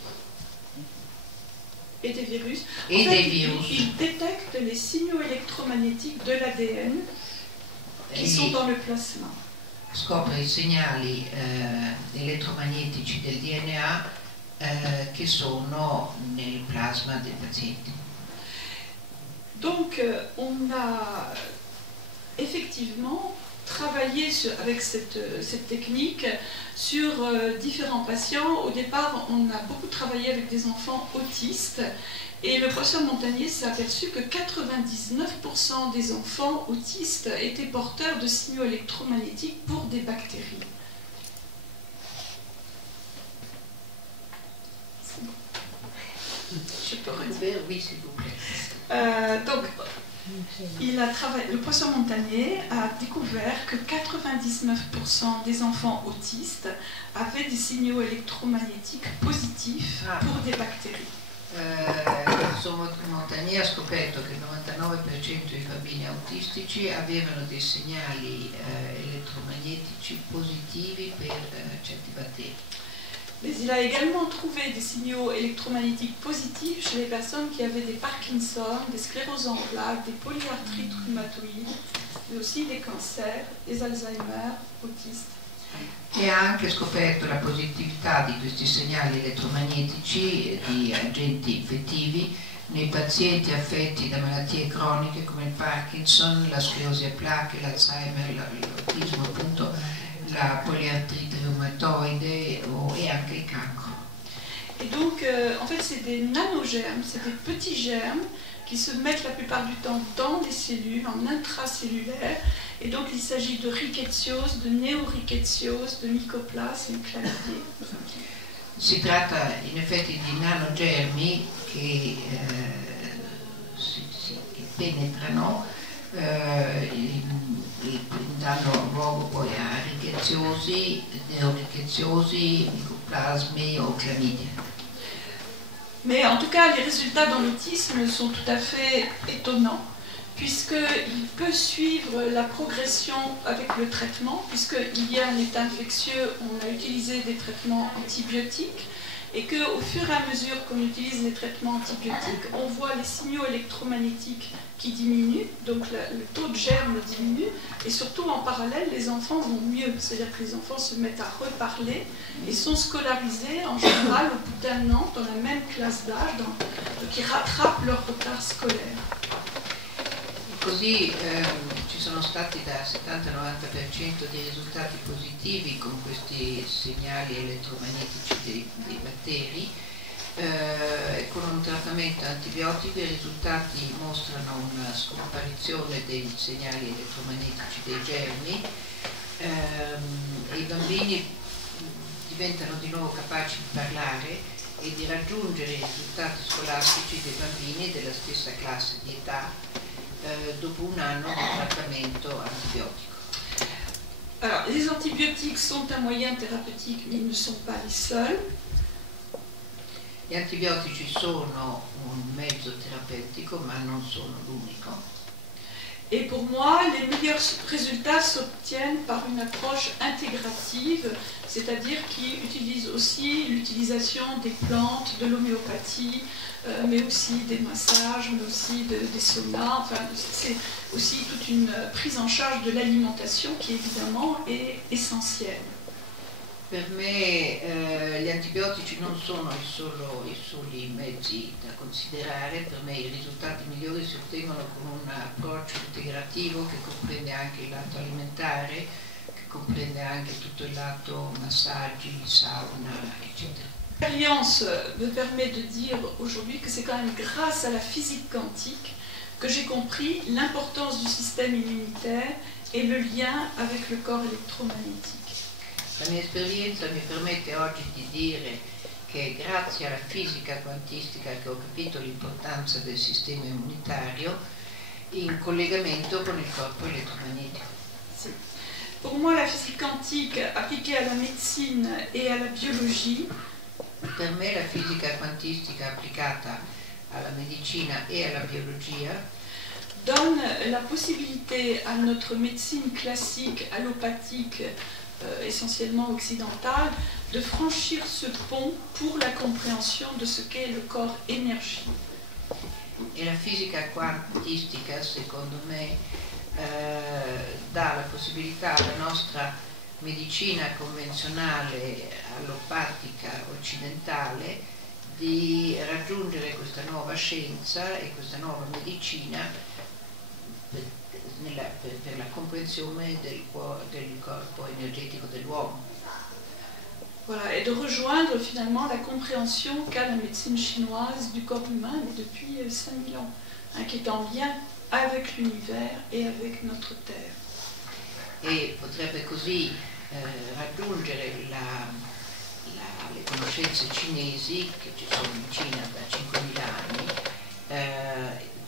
et des virus. Et en fait, des virus. Il détecte les signaux électromagnétiques de l'ADN qui sont dans le plasma. Scopre i segnali elettromagnetici del DNA che sono nel plasma dei pazienti. Donc on a effectivement travaillé avec cette technique sur différents patients. Au départ, on a beaucoup travaillé avec des enfants autistes et le professeur Montagnier s'est aperçu que 99% des enfants autistes étaient porteurs de signaux électromagnétiques pour des bactéries. Je peux redire. Oui, s'il vous plaît. Donc, le professeur Montagnier a découvert que 99% des enfants autistes avaient des signaux électromagnétiques positifs pour des bactéries. Il professor Montagnier ha scoperto che il 99% dei bambini autistici avevano dei segnali elettromagnetici positivi per certi batteri. Mais il a également trouvé des signaux électromagnétiques positifs chez les personnes qui avaient des Parkinson, des scléroses en plaques, des polyarthrites rhumatoïdes, mais aussi des cancers, des Alzheimer, autistes. E ha anche scoperto la positività di questi segnali elettromagnetici di agenti infettivi nei pazienti affetti da malattie croniche come il Parkinson, la sclerosi a placche, l'Alzheimer, l'autismo, appunto, la polyarthrite rheumatoide et anche il cancro. Et donc, en fait, c'est des nanogermes, c'est des petits germes qui se mettent la plupart du temps dans des cellules, en intracellulaire. Et donc, il s'agit de rickettsiose, de néorickettsiose, de mycoplasme, chlamydia. Si tratta in effetti di nanogermi che penetrano danno luogo poi a rickettsiosi, neorickettsiosi, mycoplasmi o chlamydia. Mais en tout cas, les résultats dans l'autisme sont tout à fait étonnants, puisqu'il peut suivre la progression avec le traitement, puisqu'il y a un état infectieux, on a utilisé des traitements antibiotiques, et qu'au fur et à mesure qu'on utilise les traitements antibiotiques, on voit les signaux électromagnétiques qui diminuent, donc le taux de germes diminue, et surtout en parallèle, les enfants vont mieux, c'est-à-dire que les enfants se mettent à reparler et sont scolarisés en général au bout d'un an dans la même classe d'âge, donc ils rattrapent leur retard scolaire. Così ci sono stati da 70-90% di risultati positivi con questi segnali elettromagnetici dei batteri. Con un trattamento antibiotico i risultati mostrano una scomparizione dei segnali elettromagnetici dei germi e i bambini diventano di nuovo capaci di parlare e di raggiungere i risultati scolastici dei bambini della stessa classe di età dopo un anno di trattamento antibiotico. Alors, les antibiotiques sont un moyen thérapeutique, mais ils ne sont pas les seuls. Gli antibiotici sono un mezzo terapeutico, ma non sono l'unico. Et pour moi, les meilleurs résultats s'obtiennent par une approche intégrative, c'est-à-dire qui utilise aussi l'utilisation des plantes, de l'homéopathie, mais aussi des massages, mais aussi des saunas. Enfin, c'est aussi toute une prise en charge de l'alimentation qui évidemment est essentielle. Per me gli antibiotici non sono i soli mezzi da considerare, per me i risultati migliori si ottengono con un approccio integrativo che comprende anche il lato alimentare, che comprende anche tutto il lato massaggi, sauna, eccetera. L'expérience me permet de dire aujourd'hui que c'est quand même grâce à la physique quantique que j'ai compris l'importance du système immunitaire et le lien avec le corps électromagnétique. La mia esperienza mi permette oggi di dire che grazie alla fisica quantistica che ho capito l'importanza del sistema immunitario in collegamento con il corpo elettromagnetico. Sì. Pour moi, la physique quantique appliquée à la médecine et à la biologie. Per me la fisica quantistica applicata alla medicina e alla biologia donne la possibilité à notre médecine classique, allopathique, essentiellement occidentale, de franchir ce pont pour la compréhension de ce qu'est le corps énergie. E la fisica quantistica, secondo me, dà la possibilità alla nostra medicina convenzionale, allopatica, occidentale, di raggiungere questa nuova scienza e questa nuova medicina per la comprensione del corpo énergétique de l'homme. Voilà, et de rejoindre finalement la compréhension qu'a la médecine chinoise du corps humain depuis 5000 ans, hein, qui est en lien avec l'univers et avec notre Terre. E potrebbe così raggiungere le conoscenze cinesi che ci sono in Cina da 5000 anni,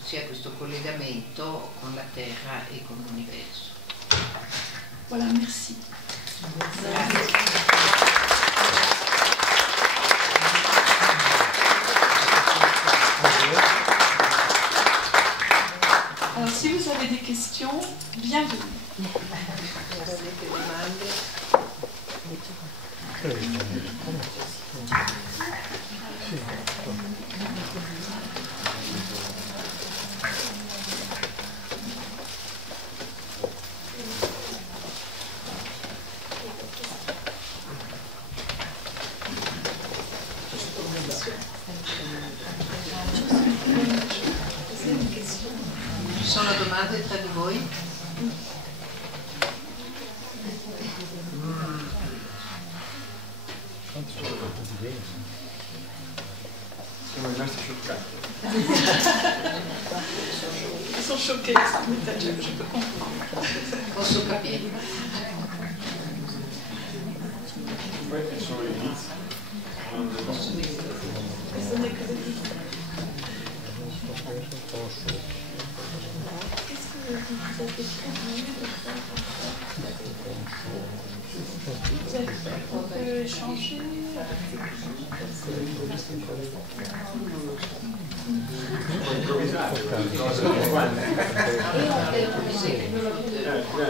sia questo collegamento con la Terra e con l'universo. Voilà, merci. Grazie. Alors, si vous avez des questions, bienvenue. Avete domande? choquée, ça m'étonne, je peux comprendre. Posso capire. Questi sono gli inizi. Questo ne è cosa di... On peut échanger.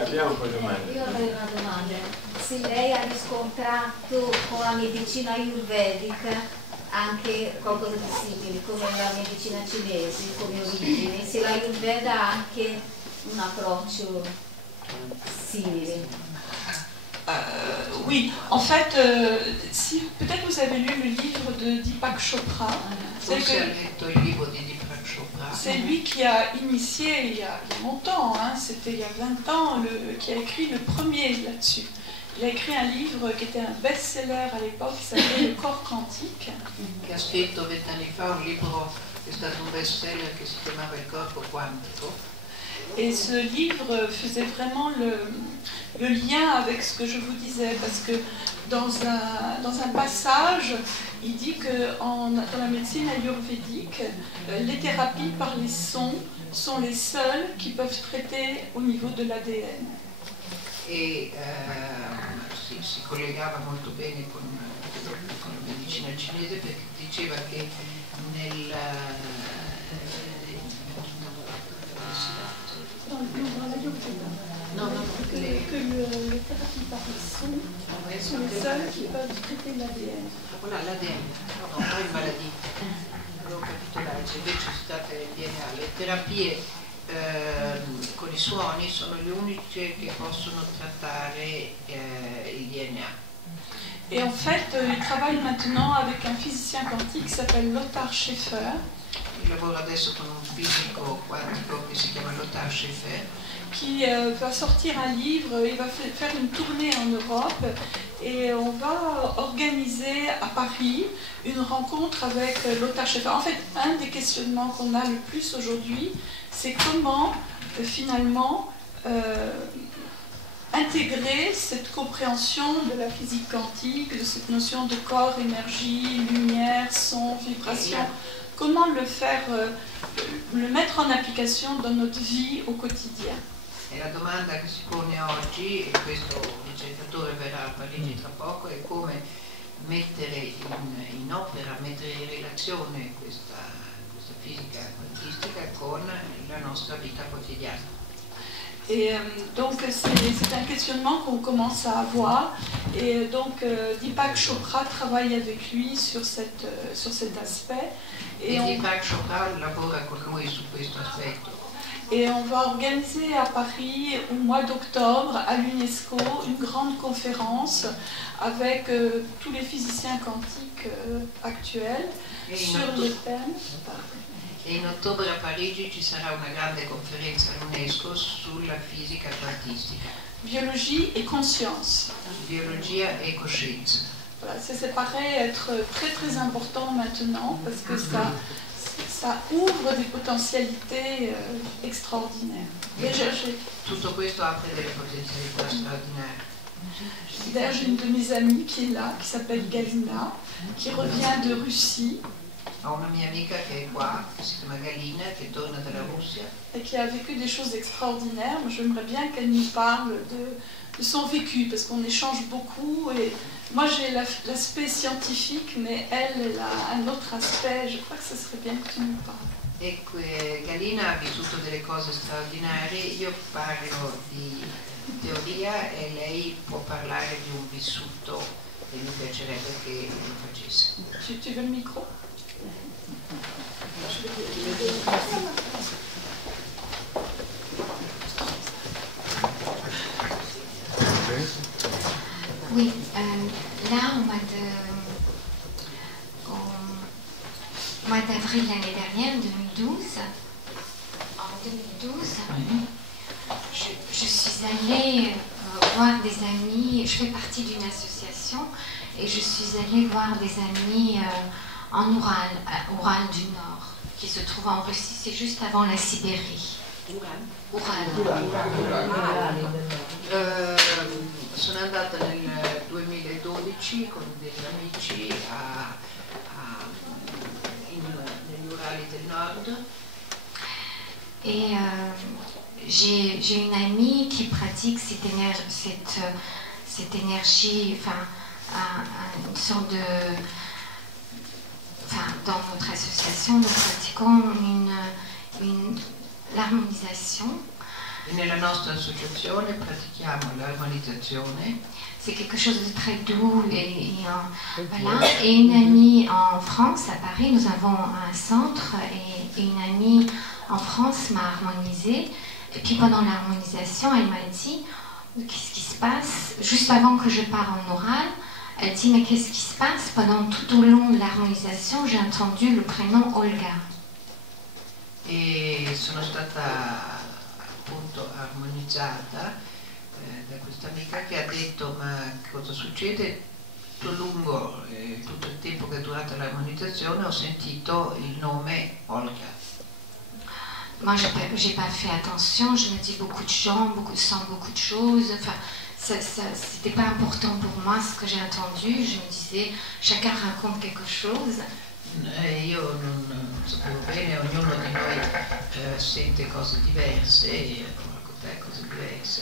Abbiamo un po' di domande. Io avrei una domanda. Se lei ha riscontrato con la medicina ayurvedica anche qualcosa di simile, come la medicina cinese, come origine, se l'ayurveda ha anche un approccio simile. Oui, en fait, si peut-être vous avez lu le livre de Deepak Chopra, c'est lui qui a initié il y a longtemps, hein, c'était il y a 20 ans, qui a écrit le premier là-dessus. Il a écrit un livre qui était un best-seller à l'époque, qui s'appelait Le corps quantique. Che ha scritto 20 anni fa un libro che è stato un best-seller che si chiamava Il corpo quantico. Et ce livre faisait vraiment le lien avec ce que je vous disais, parce que dans un passage, il dit que dans la médecine ayurvédique, les thérapies par les sons sont les seules qui peuvent traiter au niveau de l'ADN. E si collegava molto bene con la medicina cinese, perché diceva che les thérapies par les sons sont les seules qui peuvent traiter l'ADN. L'ADN, non, poi maladie. Avevo capito l'altro, invece si tratta del DNA. Le terapie con i suoni sono le uniche che possono trattare il DNA. Et en fait, il travaille maintenant avec un physicien quantique qui s'appelle Lothar Schaeffer. Il lavora adesso con un fisico quantico che si chiama Lothar Schaeffer. Qui va sortir un livre, il va faire une tournée en Europe et on va organiser à Paris une rencontre avec Lothar Schaeffer. En fait, un des questionnements qu'on a le plus aujourd'hui, c'est comment finalement intégrer cette compréhension de la physique quantique, de cette notion de corps, énergie, lumière, son, vibration. Comment le faire, le mettre en application dans notre vie au quotidien. E la domanda che si pone oggi, e questo ricercatore verrà a Parigi tra poco, è come mettere in opera, mettere in relazione questa fisica quantistica con la nostra vita quotidiana. Et donc c'est un questionnement qu'on commence à avoir, et donc Deepak Chopra travaille avec lui sur cet aspect. Et Deepak Chopra lavora con lui su questo aspetto. Et on va organiser à Paris au mois d'octobre à l'UNESCO une grande conférence avec tous les physiciens quantiques actuels sur le thème. E in ottobre a Parigi ci sarà una grande conferenza all'UNESCO sulla fisica quantistica. Biologie et conscience. Biologia e coscienza. Voilà, ça paraît être très très important maintenant parce que ça ouvre des potentialités extraordinaires. Tutto questo apre delle potenzialità straordinarie. D'ailleurs, j'ai une de mes amies qui est là, qui s'appelle Galina, qui revient de Russie. Ho una mia amica che è qua, che si chiama Galina, che torna dalla Russia. Et qui a vécu des choses extraordinaires. J'aimerais bien qu'elle nous parle de son vécu, parce qu'on échange beaucoup. Et moi, j'ai l'aspect scientifique, mais elle a un autre aspect. Je crois que ce serait bien que tu nous parles. E Galina ha vissuto delle cose straordinarie. Io parlo di teoria e lei può parlare di un vissuto e mi piacerebbe che lo facesse. Tu veux le micro? Oui, là, au mois d'avril l'année dernière, 2012, je suis allée voir des amis. Je fais partie d'une association et je suis allée voir des amis en Oural du Nord, qui se trouve en Russie, c'est juste avant la Sibérie. Sono andata nel 2012 con degli amici negli Urali del Nord. Et j'ai une amie qui pratique cette énergie, enfin, une sorte de... Enfin, dans notre association, nous pratiquons l'harmonisation. E nella nostra associazione pratichiamo l'armonizzazione. C'est quelque chose de très doux voilà. Et une amie en France, à Paris, nous avons un centre et une amie en France m'a harmonisé. Et puis pendant l'harmonisation, elle m'a dit qu'est-ce qui se passe juste avant que je pars en oral. Elle dit mais qu'est-ce qui se passe pendant tout au long de l'harmonisation, j'ai entendu le prénom Olga. E sono stata appunto armonizzata da questa amica che ha detto ma cosa succede? Tutto lungo, tutto il tempo che è durata l'armonizzazione ho sentito il nome Olga. Moi j'ai pas fait attention, je me dis beaucoup de gens, sans beaucoup de choses, enfin c'était pas important pour moi ce que j'ai entendu, je me disais chacun raconte quelque chose. Io non sapevo bene, ognuno di noi sente cose diverse e racconta cose diverse.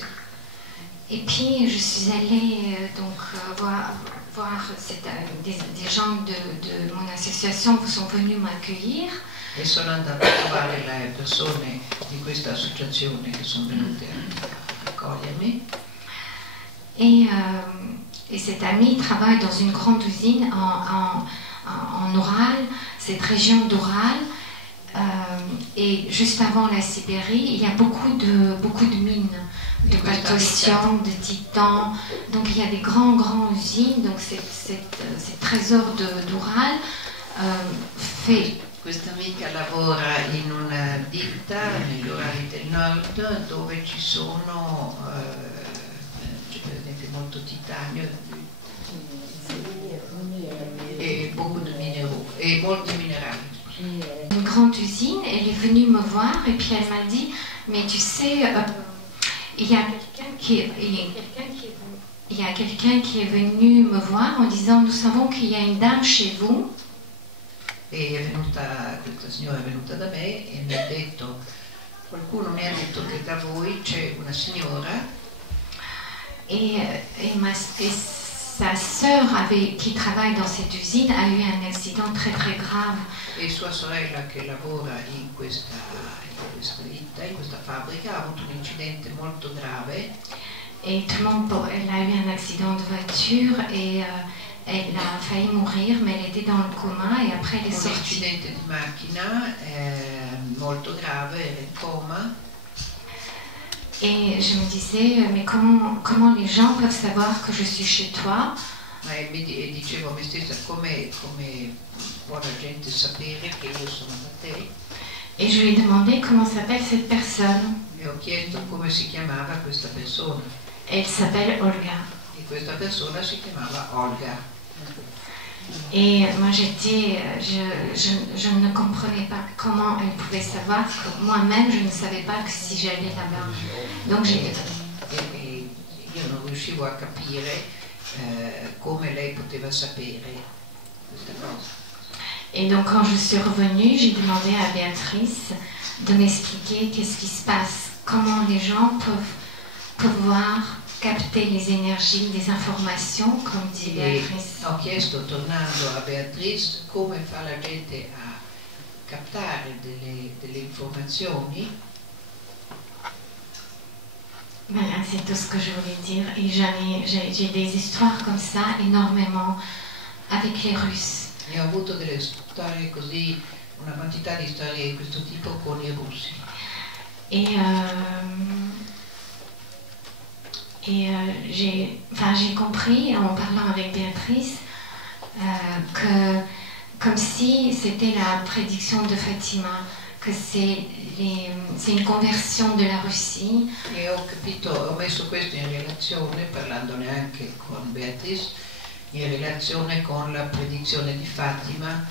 Et puis je suis allée voir des gens de mon association qui sont venus m'accueillir. E sono andata a trovare le persone di questa associazione che sono venute a accogliermi. Et cette amie travaille dans une grande usine en Oural, cette région d'Oural. Et juste avant la Sibérie, il y a beaucoup de mines, de calcium, de titan. Donc il y a des grandes usines. Donc ces trésors d'Oural fait... Questa amica lavora in una ditta negli Urali del Nord dove ci sono c'è per esempio molto titanio e molti minerali. Une grande usine, elle est venue me voir et puis elle m'a dit mais tu sais il y a quelqu'un qui est venu me voir en disant nous savons qu'il y a une dame chez vous. E questa signora è venuta da me e mi ha detto, qualcuno mi ha detto che da voi c'è una signora. Et sa sœur qui travaille dans cette usine a eu un accident très grave. E sua sorella che lavora in questa ditta, in questa fabbrica, ha avuto un incidente molto grave. Et tout le monde, elle a eu un accident de voiture et elle a failli mourir, mais elle était dans le coma et après elle est sortie. Un incidente di macchina molto grave, era in coma. Et je me disais, mais comment les gens peuvent savoir que je suis chez toi? E dicevo a me stessa come può la gente sapere che io sono da te. Et je lui ai demandé comment s'appelle cette personne. E ho chiesto come si chiamava questa persona. Elle s'appelle Olga. E questa persona si chiamava Olga. Et moi je ne comprenais pas comment elle pouvait savoir que moi-même je ne savais pas que si j'allais là-bas. Donc io non riuscivo a capire come lei poteva sapere questa cosa. Et donc quand je suis revenue, j'ai demandé à Béatrice de m'expliquer qu'est-ce qui se passe, comment les gens peuvent pouvoir capter les énergies, les informations, comme dit Béatrice. Ho chiesto, tornando a Beatrice, come fa la gente a captare delle informazioni. Voilà, c'est tout ce que je voulais dire. Et j'ai des histoires comme ça énormément avec les Russes. E ho avuto delle storie così, una quantità di storie di questo tipo con i russi. J'ai compris en parlant avec Béatrice que comme si c'était la prédiction de Fatima, que c'est une conversion de la Russie. E ho capito, ho messo questo in relazione, parlandone anche con Beatrice, in relazione con la predizione di Fatima,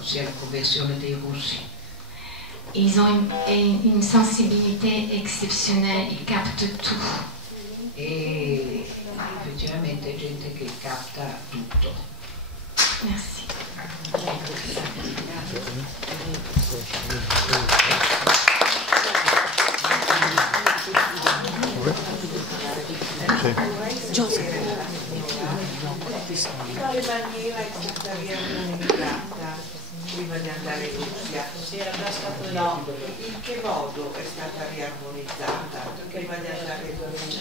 ossia la conversione dei russi. Ils ont une sensibilité exceptionnelle, ils captent tout. E effettivamente è gente che capta tutto. Merci. Quale maniera è stata riarmonizzata prima di andare in Russia? No, in che modo è stata riarmonizzata prima di andare in Russia?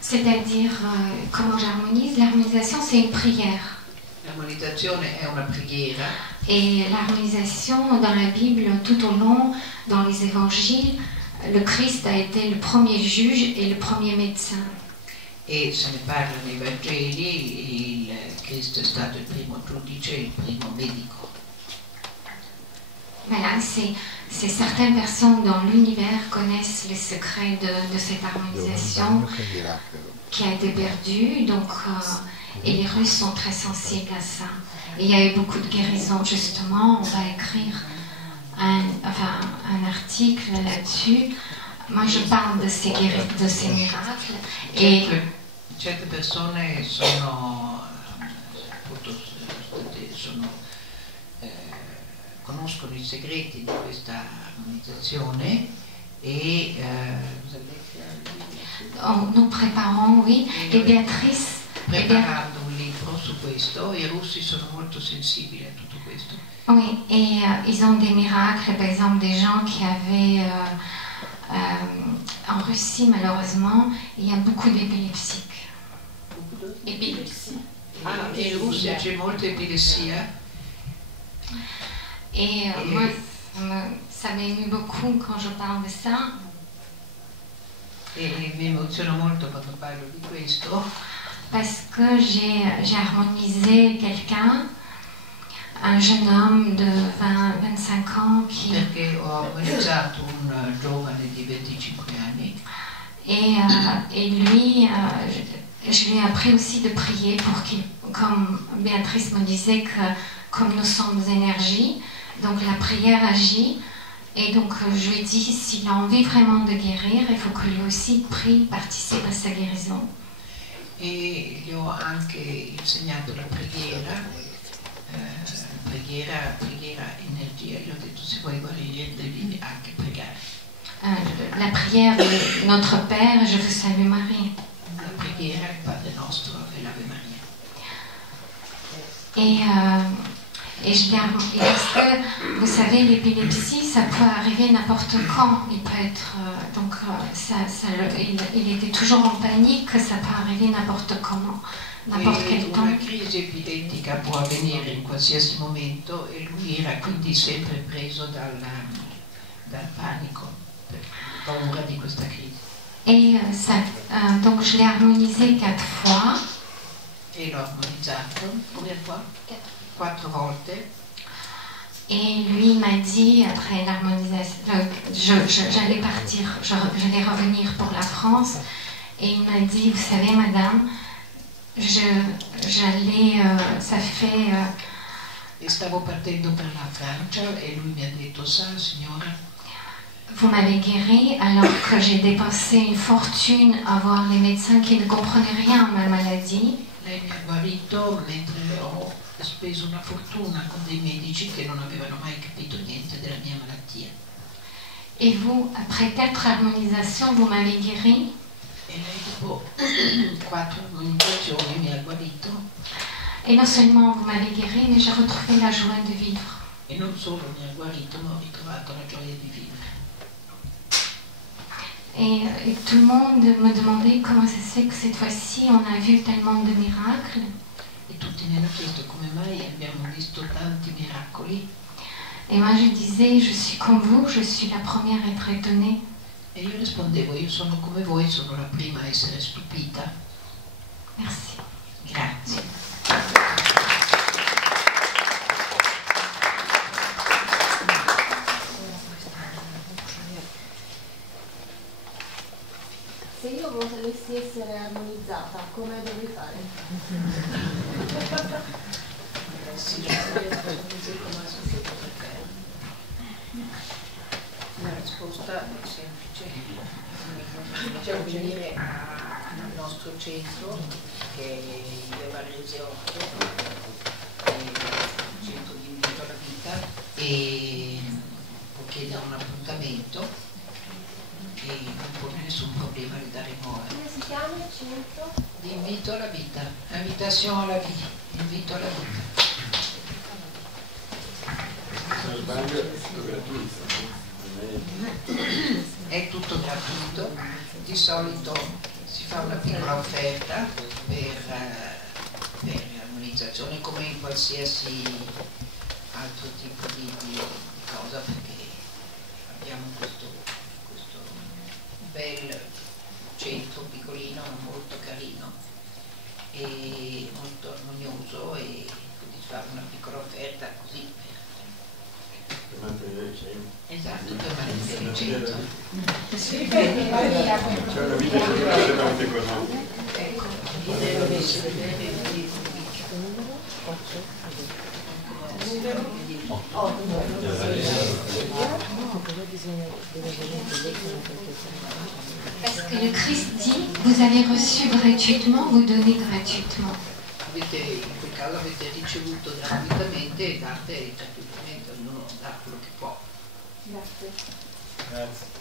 C'est-à-dire, comment j'harmonise? L'harmonisation, c'est une prière. L'armonizzazione è una preghiera. Et l'harmonisation, dans la Bible, tout au long, dans les évangiles, le Christ a été le premier juge et le premier médecin. E se ne parla nei Vangeli, il Cristo è stato il primo giudice e il primo medico. Voilà, c'est certaines personnes dans l'univers connaissent les secrets de cette harmonisation qui a été perdue, donc, et les Russes sont très sensibles à ça. Et il y a eu beaucoup de guérisons, justement, on va écrire un article là-dessus. Moi je parle de ces miracles. Et certe persone sono conoscono i segreti di questa armonizzazione e nous préparons, oui, et Béatrice. Preparando un libro su questo, i russi sono molto sensibili a tutto questo. Oui, et ils ont des miracles, par exemple des gens qui avaient en Russie malheureusement, il y a beaucoup d'épileptiques. Épilepsie. In Russia c'è molta epilessia. Et moi, ça m'émeut beaucoup quand je parle de ça. E mi emoziona molto quando parlo di questo. Parce que j'ai harmonisé quelqu'un, un jeune homme de 20-25 ans qui... Perché ho armonizzato un giovane di 25 anni. Et lui, je lui ai appris aussi de prier pour qu'il, comme Béatrice me disait, que comme nous sommes énergie, donc la prière agit. Et donc je lui ai dit, s'il a envie vraiment de guérir, il faut que lui aussi prie, participe à sa guérison. E gli ho anche insegnato la preghiera, preghiera energia. Gli ho detto, se vuoi guarire devi anche pregare. La prière de Notre Père, je vous salue Marie. La preghiera del Padre Nostro e l'Ave Maria. Et je garde, parce que vous savez, l'épilepsie, ça peut arriver n'importe quand. Il peut être, il était toujours en panique, ça peut arriver n'importe comment, n'importe quel temps. Una crisi epilettica può avvenire in qualsiasi momento e lui era quindi sempre preso dal panico, per paura di questa crisi. Et donc je l'ai harmonisé 4 fois. E l'ho armonizzato, combien de fois? 4 volte. Et lui m'a dit, après l'harmonisation, j'allais partir, j'allais revenir pour la France, et il m'a dit, vous savez madame, ça fait... E stavo partendo per la Francia e lui mi ha detto, sa signora, vous m'avez guéri alors que j'ai dépensé une fortune à voir les médecins qui ne comprenaient rien à ma maladie. Lei mi ha guarito mentre ho speso una fortuna con dei medici che non avevano mai capito niente della mia malattia. Et vous, après 4 harmonisations, vous m'avez guéri. E lei dopo 4 armonizzazioni mi ha guarito. Et non seulement vous m'avez guéri, mais j'ai retrouvé la joie de vivre. E non solo mi ha guarito, ma ho ritrovato la gioia di vivere. Et tout le monde me demandait comment ça se fait que cette fois-ci on a vu tellement de miracles. E tutti mi hanno chiesto come mai abbiamo visto tanti miracoli. Et moi je disais, je suis comme vous, je suis la première à être étonnée. E io rispondevo, io sono come voi, sono la prima a essere stupita. Merci. Grazie. essere armonizzata, come dovrei fare? La risposta è semplice. Cominciamo a venire al nostro centro, che è il Varese 8, il centro di invito alla vita, e può chiedere un appuntamento e non pone nessun problema, gli daremo. Come si chiama il centro? Di invito alla vita, invitation alla vie, invito alla vita. Se non sbaglio è gratuito. È tutto gratuito, di solito si fa una piccola offerta per l'armonizzazione, come in qualsiasi altro tipo di cosa, perché abbiamo questo bel centro piccolino ma molto carino e molto armonioso, e quindi si fa una piccola offerta così Per mantenere il centro. esatto, per mantenere il centro. C'è una vita che non è veramente così. Ecco, Parce que le Christ dit, vous avez reçu gratuitement, vous donnez gratuitement. in quel caso avete ricevuto gratuitamente e date gratuitamente, ognuno dà quello che può. Grazie. Grazie.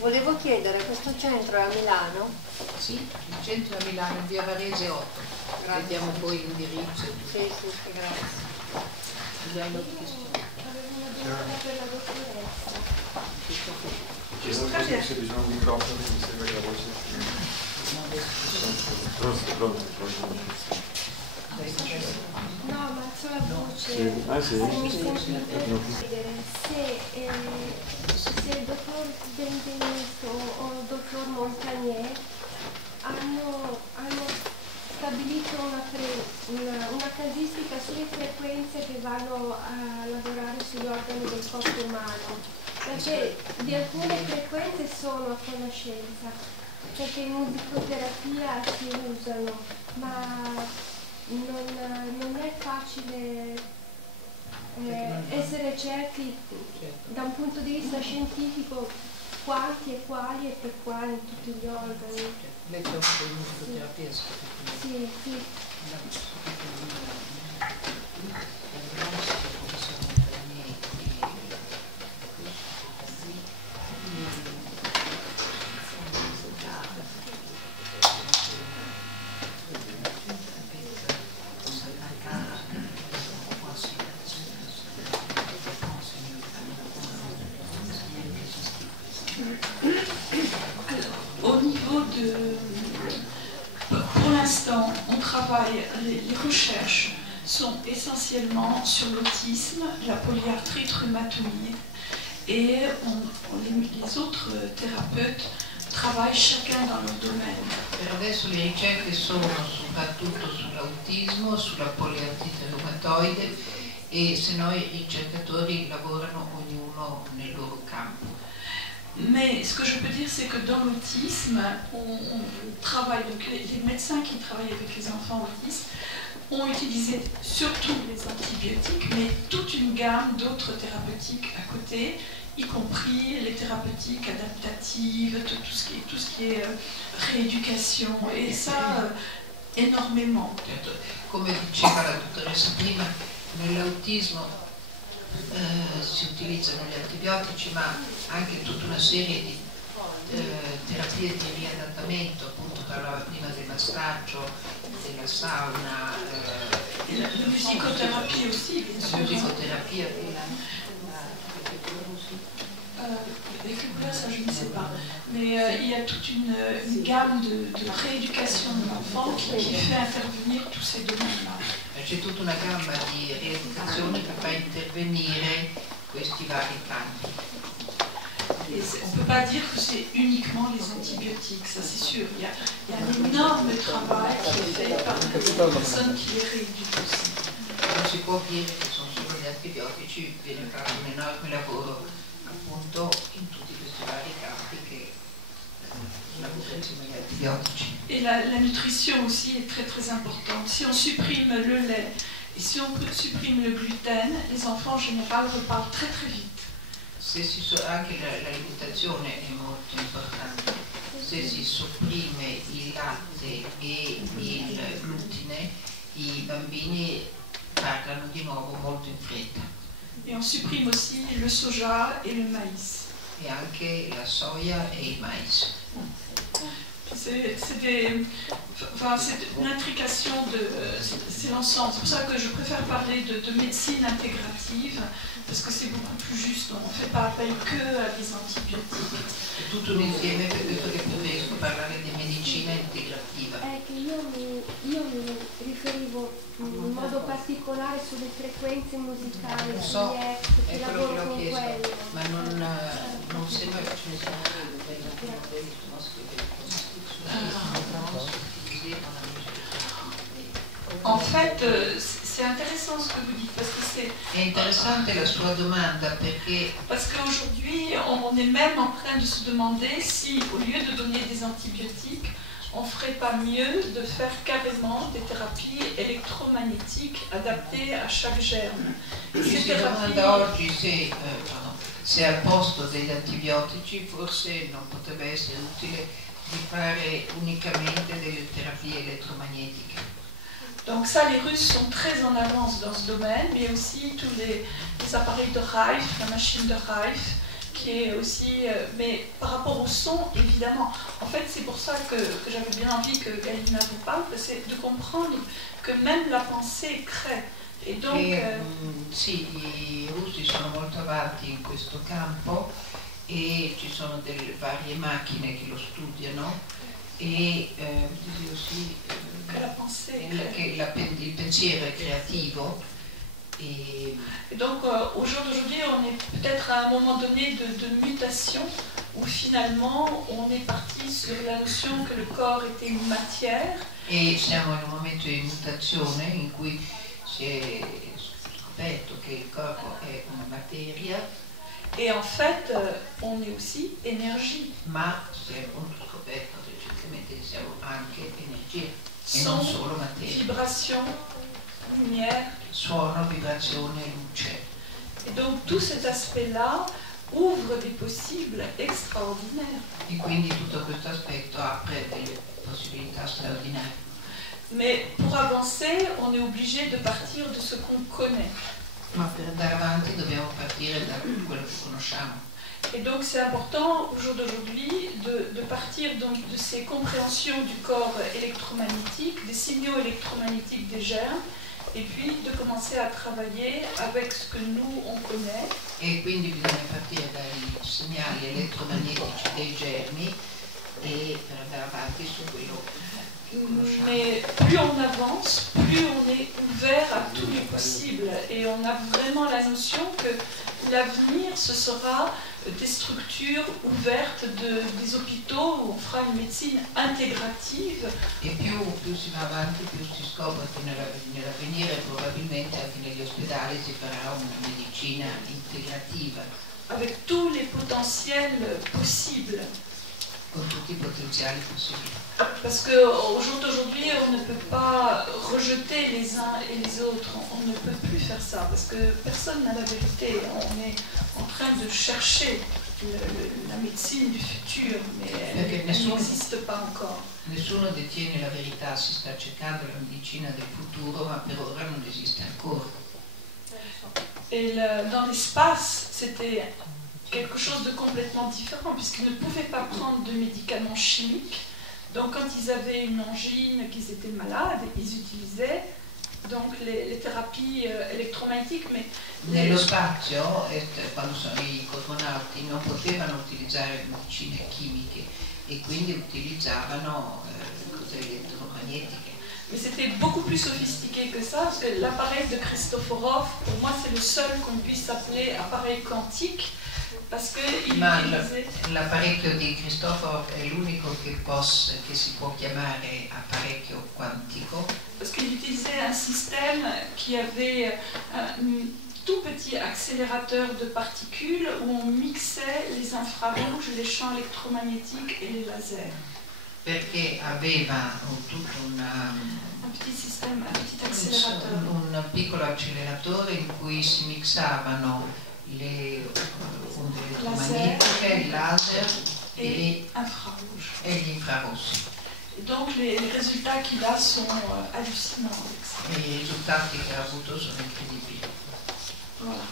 Volevo chiedere, questo centro è a Milano? Sì, il centro è a Milano, in via Varese 8. Vediamo poi l'indirizzo. Sì, grazie. Abbiamo chiesto. Avevo una domanda per la dottoressa. Chiesto se bisogna un microfono che mi sembra che la voce. Pronto. No, ma alzo la voce. Sì. Ah, sì? Se mi sentite chiedere se il dottor Benvenuto o il dottor Montagnier hanno stabilito una casistica sulle frequenze che vanno a lavorare sugli organi del corpo umano, perché di alcune frequenze sono a conoscenza, perché in musicoterapia si usano, ma non è facile essere certi da un punto di vista scientifico quanti e quali e per quali in tutti gli organi. Lei c'è un po' di musicoterapia, Sì. Au niveau pour l'instant, on travaille, les recherches sont essentiellement sur l'autisme, la polyarthrite rhumatoïde, et les autres thérapeutes travaillent chacun dans leur domaine. Per adesso le ricerche sono soprattutto sull'autismo, sulla poliartrite reumatoide, e se no i ricercatori lavorano ognuno nel loro campo. Mais ce que je peux dire, c'est que dans l'autisme, on travaille, donc les médecins qui travaillent avec les enfants autistes ont utilisé surtout les antibiotiques, mais toute une gamme d'autres thérapeutiques à côté, y compris les thérapeutiques adaptatives, tout ce qui est rééducation, et ça énormément. Come diceva la dottoressa prima, nell'autismo si utilizzano gli antibiotici, ma anche tutta una serie di terapie di riadattamento, appunto prima del massaggio, della sauna, la musicothérapie aussi, bien sûr. La musicoterapia. Les cas, ça je ne sais pas. Mais il y a toute une gamme de rééducation de l'enfant qui fait intervenir tous ces domaines-là. C'è tutta una gamma di rieducazione che fa intervenire questi vari campi. Et on ne peut pas dire que c'est uniquement les antibiotiques, ça c'est sûr. Il y a un énorme travail qui est fait par les personnes qui les rééduquent aussi. Non si può dire che sono solo gli antibiotici, viene fatto un enorme lavoro appunto in tutti questi vari campi che insieme agli antibiotici. Et la nutrition aussi est très très importante. Si on supprime le lait et si on supprime le gluten, les enfants en général repartent très très vite. Anche l'alimentazione è molto importante. Se si sopprime il latte e il glutine, i bambini parlano di nuovo molto in fretta. Et on supprime aussi le soja et le maïs. E anche la soia e il mais. C'est une intrication, c'est l'ensemble. C'est pour ça que je préfère parler de médecine intégrative, parce que c'est beaucoup plus juste. On ne fait pas appel que à des antibiotiques. È tutto un insieme, per questo che preferisco parlare di medicina integrativa. Che io mi riferivo in modo particolare sulle frequenze musicali, che lavoro con quello. Ma non sembra che ce ne sia. En fait, c'est intéressant ce que vous dites parce que c'est. È interessante la sua domanda perché. Parce qu'aujourd'hui, on est même en train de se demander si, au lieu de donner des antibiotiques, on ne ferait pas mieux de faire carrément des thérapies électromagnétiques adaptées à chaque germe. Ci si domanda oggi se al posto degli antibiotici forse non potrebbe essere utile di fare unicamente delle terapie elettromagnetiche. Donc ça, les Russes sont très en avance dans ce domaine, mais aussi tous les appareils de Rife, la machine de Rife, qui est aussi... mais par rapport au son, évidemment. En fait, c'est pour ça que j'avais bien envie que Galina vous parle, c'est de comprendre que même la pensée crée. Et donc... sì, i russi sono molto avanti in questo campo e ci sono delle varie macchine che lo studiano e che la pensée il pensiero è creativo. Et donc au jour d'aujourd'hui, on est peut-être à un moment donné de mutation où finalement on est parti sur la notion que le corps était une matière. E siamo in un momento di mutazione in cui si è scoperto che il corpo è una materia. Et en fait, on est aussi énergie. Ma si è appunto scoperto recentemente che siamo anche energia e non solo materia. Vibration, lumière. Suono, vibrazione, luce. Et donc tout cet aspect-là ouvre des possibles extraordinaires. E quindi tutto questo aspetto apre delle possibilità straordinarie. Mais pour avancer, on est obligé de partir de ce qu'on connaît. Ma per andare avanti dobbiamo partire da quello che conosciamo. Et donc c'est important au jour d'aujourd'hui de partir donc de ces compréhensions du corps électromagnétique, des signaux électromagnétiques des germes, et puis de commencer à travailler avec ce que nous on connaît. E quindi bisogna partire dai segnali elettromagnetici dei germi e per andare avanti su quello che conosciamo. Mais plus on avance, plus on est ouvert à tous les possibles et on a vraiment la notion que l'avenir ce sera des structures ouvertes, des hôpitaux où on fera une médecine intégrative. E più si va avanti, più si scopre che nell'avvenire probabilmente anche negli ospedali si farà una medicina integrativa. Avec tous les potentiels possibles. Con tutti i potenziali possibili. Parce qu'au jour d'aujourd'hui, on ne peut pas rejeter les uns et les autres. On ne peut plus faire ça parce que personne n'a la vérité. On est en train de chercher la médecine du futur, mais elle n'existe pas encore. Nessuno detiene la verità, si sta cercando la medicina del futuro, ma per ora non esiste ancora. Et dans l'espace, c'était quelque chose de complètement différent puisqu'ils ne pouvaient pas prendre de médicaments chimiques. Donc quand ils avaient une angine, qu'ils étaient malades, ils utilisaient donc les thérapies électromagnétiques, mais nello spazio, quando i cosmonauti non potevano utilizzare medicine chimiche e quindi utilizzavano cose elettromagnetiche. Mais c'était beaucoup plus sophistiqué que ça, parce que l'appareil de Christoforov, pour moi c'est le seul qu'on puisse appeler appareil quantique, parce qu'il utilisait... L'apparecchio di Cristoforo è l'unico che si può chiamare apparecchio quantico. Parce qu'il utilisait un système qui avait un tout petit accélérateur de particules où on mixait les infrarouges, les champs électromagnétiques et les lasers. Perché aveva tutto un petit système, un petit accélérateur. Un piccolo acceleratore in cui si mixavano le onde elettromagnetiche, il laser e gli infrarossi. Et donc les résultats qu'il a sont hallucinants avec ça. E i risultati che ha avuto sono incredibili. Voilà.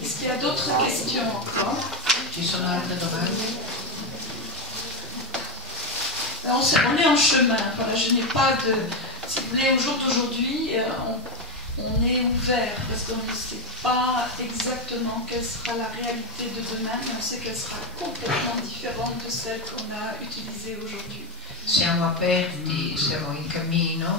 Est-ce qu'il y a d'autres questions encore? Ci sono altre domande? On est en chemin. Voilà, je n'ai pas de... Si vous voulez, au jour d'aujourd'hui, on est ouvert parce qu'on ne sait pas exactement quelle sera la réalité de demain, mais on sait qu'elle sera complètement différente de celle qu'on a utilisée aujourd'hui. Siamo aperti, siamo in cammino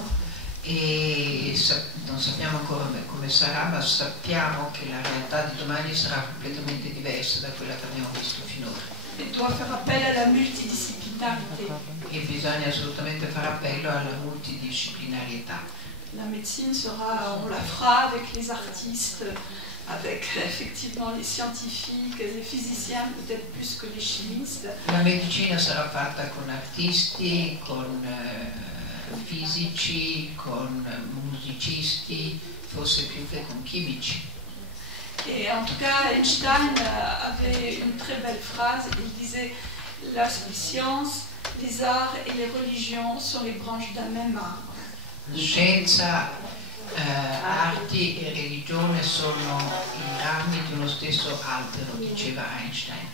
e non sappiamo ancora come sarà, ma sappiamo che la realtà di domani sarà completamente diversa da quella che abbiamo visto finora. Et doit faire appel à la multidisciplinarité. E bisogna assolutamente fare appello alla multidisciplinarietà. La médecine sera, on la fera avec les artistes, avec effectivement les scientifiques, les physiciens peut-être plus que les chimistes. La medicina sarà fatta con artisti, con fisici, con musicisti, forse più che con chimici. Et en tout cas, Einstein avait une très belle phrase, il disait « La science, les arts et les religions sont les branches d'un même arbre ». Scienza, arti e religione sono i rami di uno stesso albero, diceva Einstein.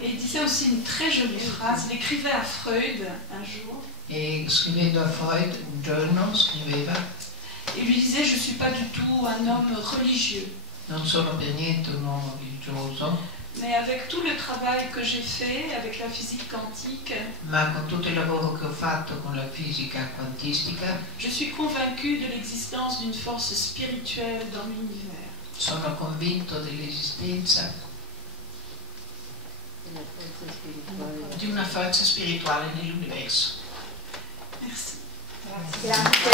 Et il disait aussi une très jolie phrase, il écrivait à Freud un jour. E scrivendo a Freud un giorno scriveva: il lui disait « Je ne suis pas du tout un homme religieux ». Non sono per niente un uomo religioso. Mais avec tout le travail que j'ai fait avec la physique quantique, ma con tutto il lavoro che ho fatto con la fisica quantistica, je suis convaincue de l'existence d'une force spirituelle dans l'univers. Sono convinto dell'esistenza di una forza spirituale nell'universo. Merci. Grazie.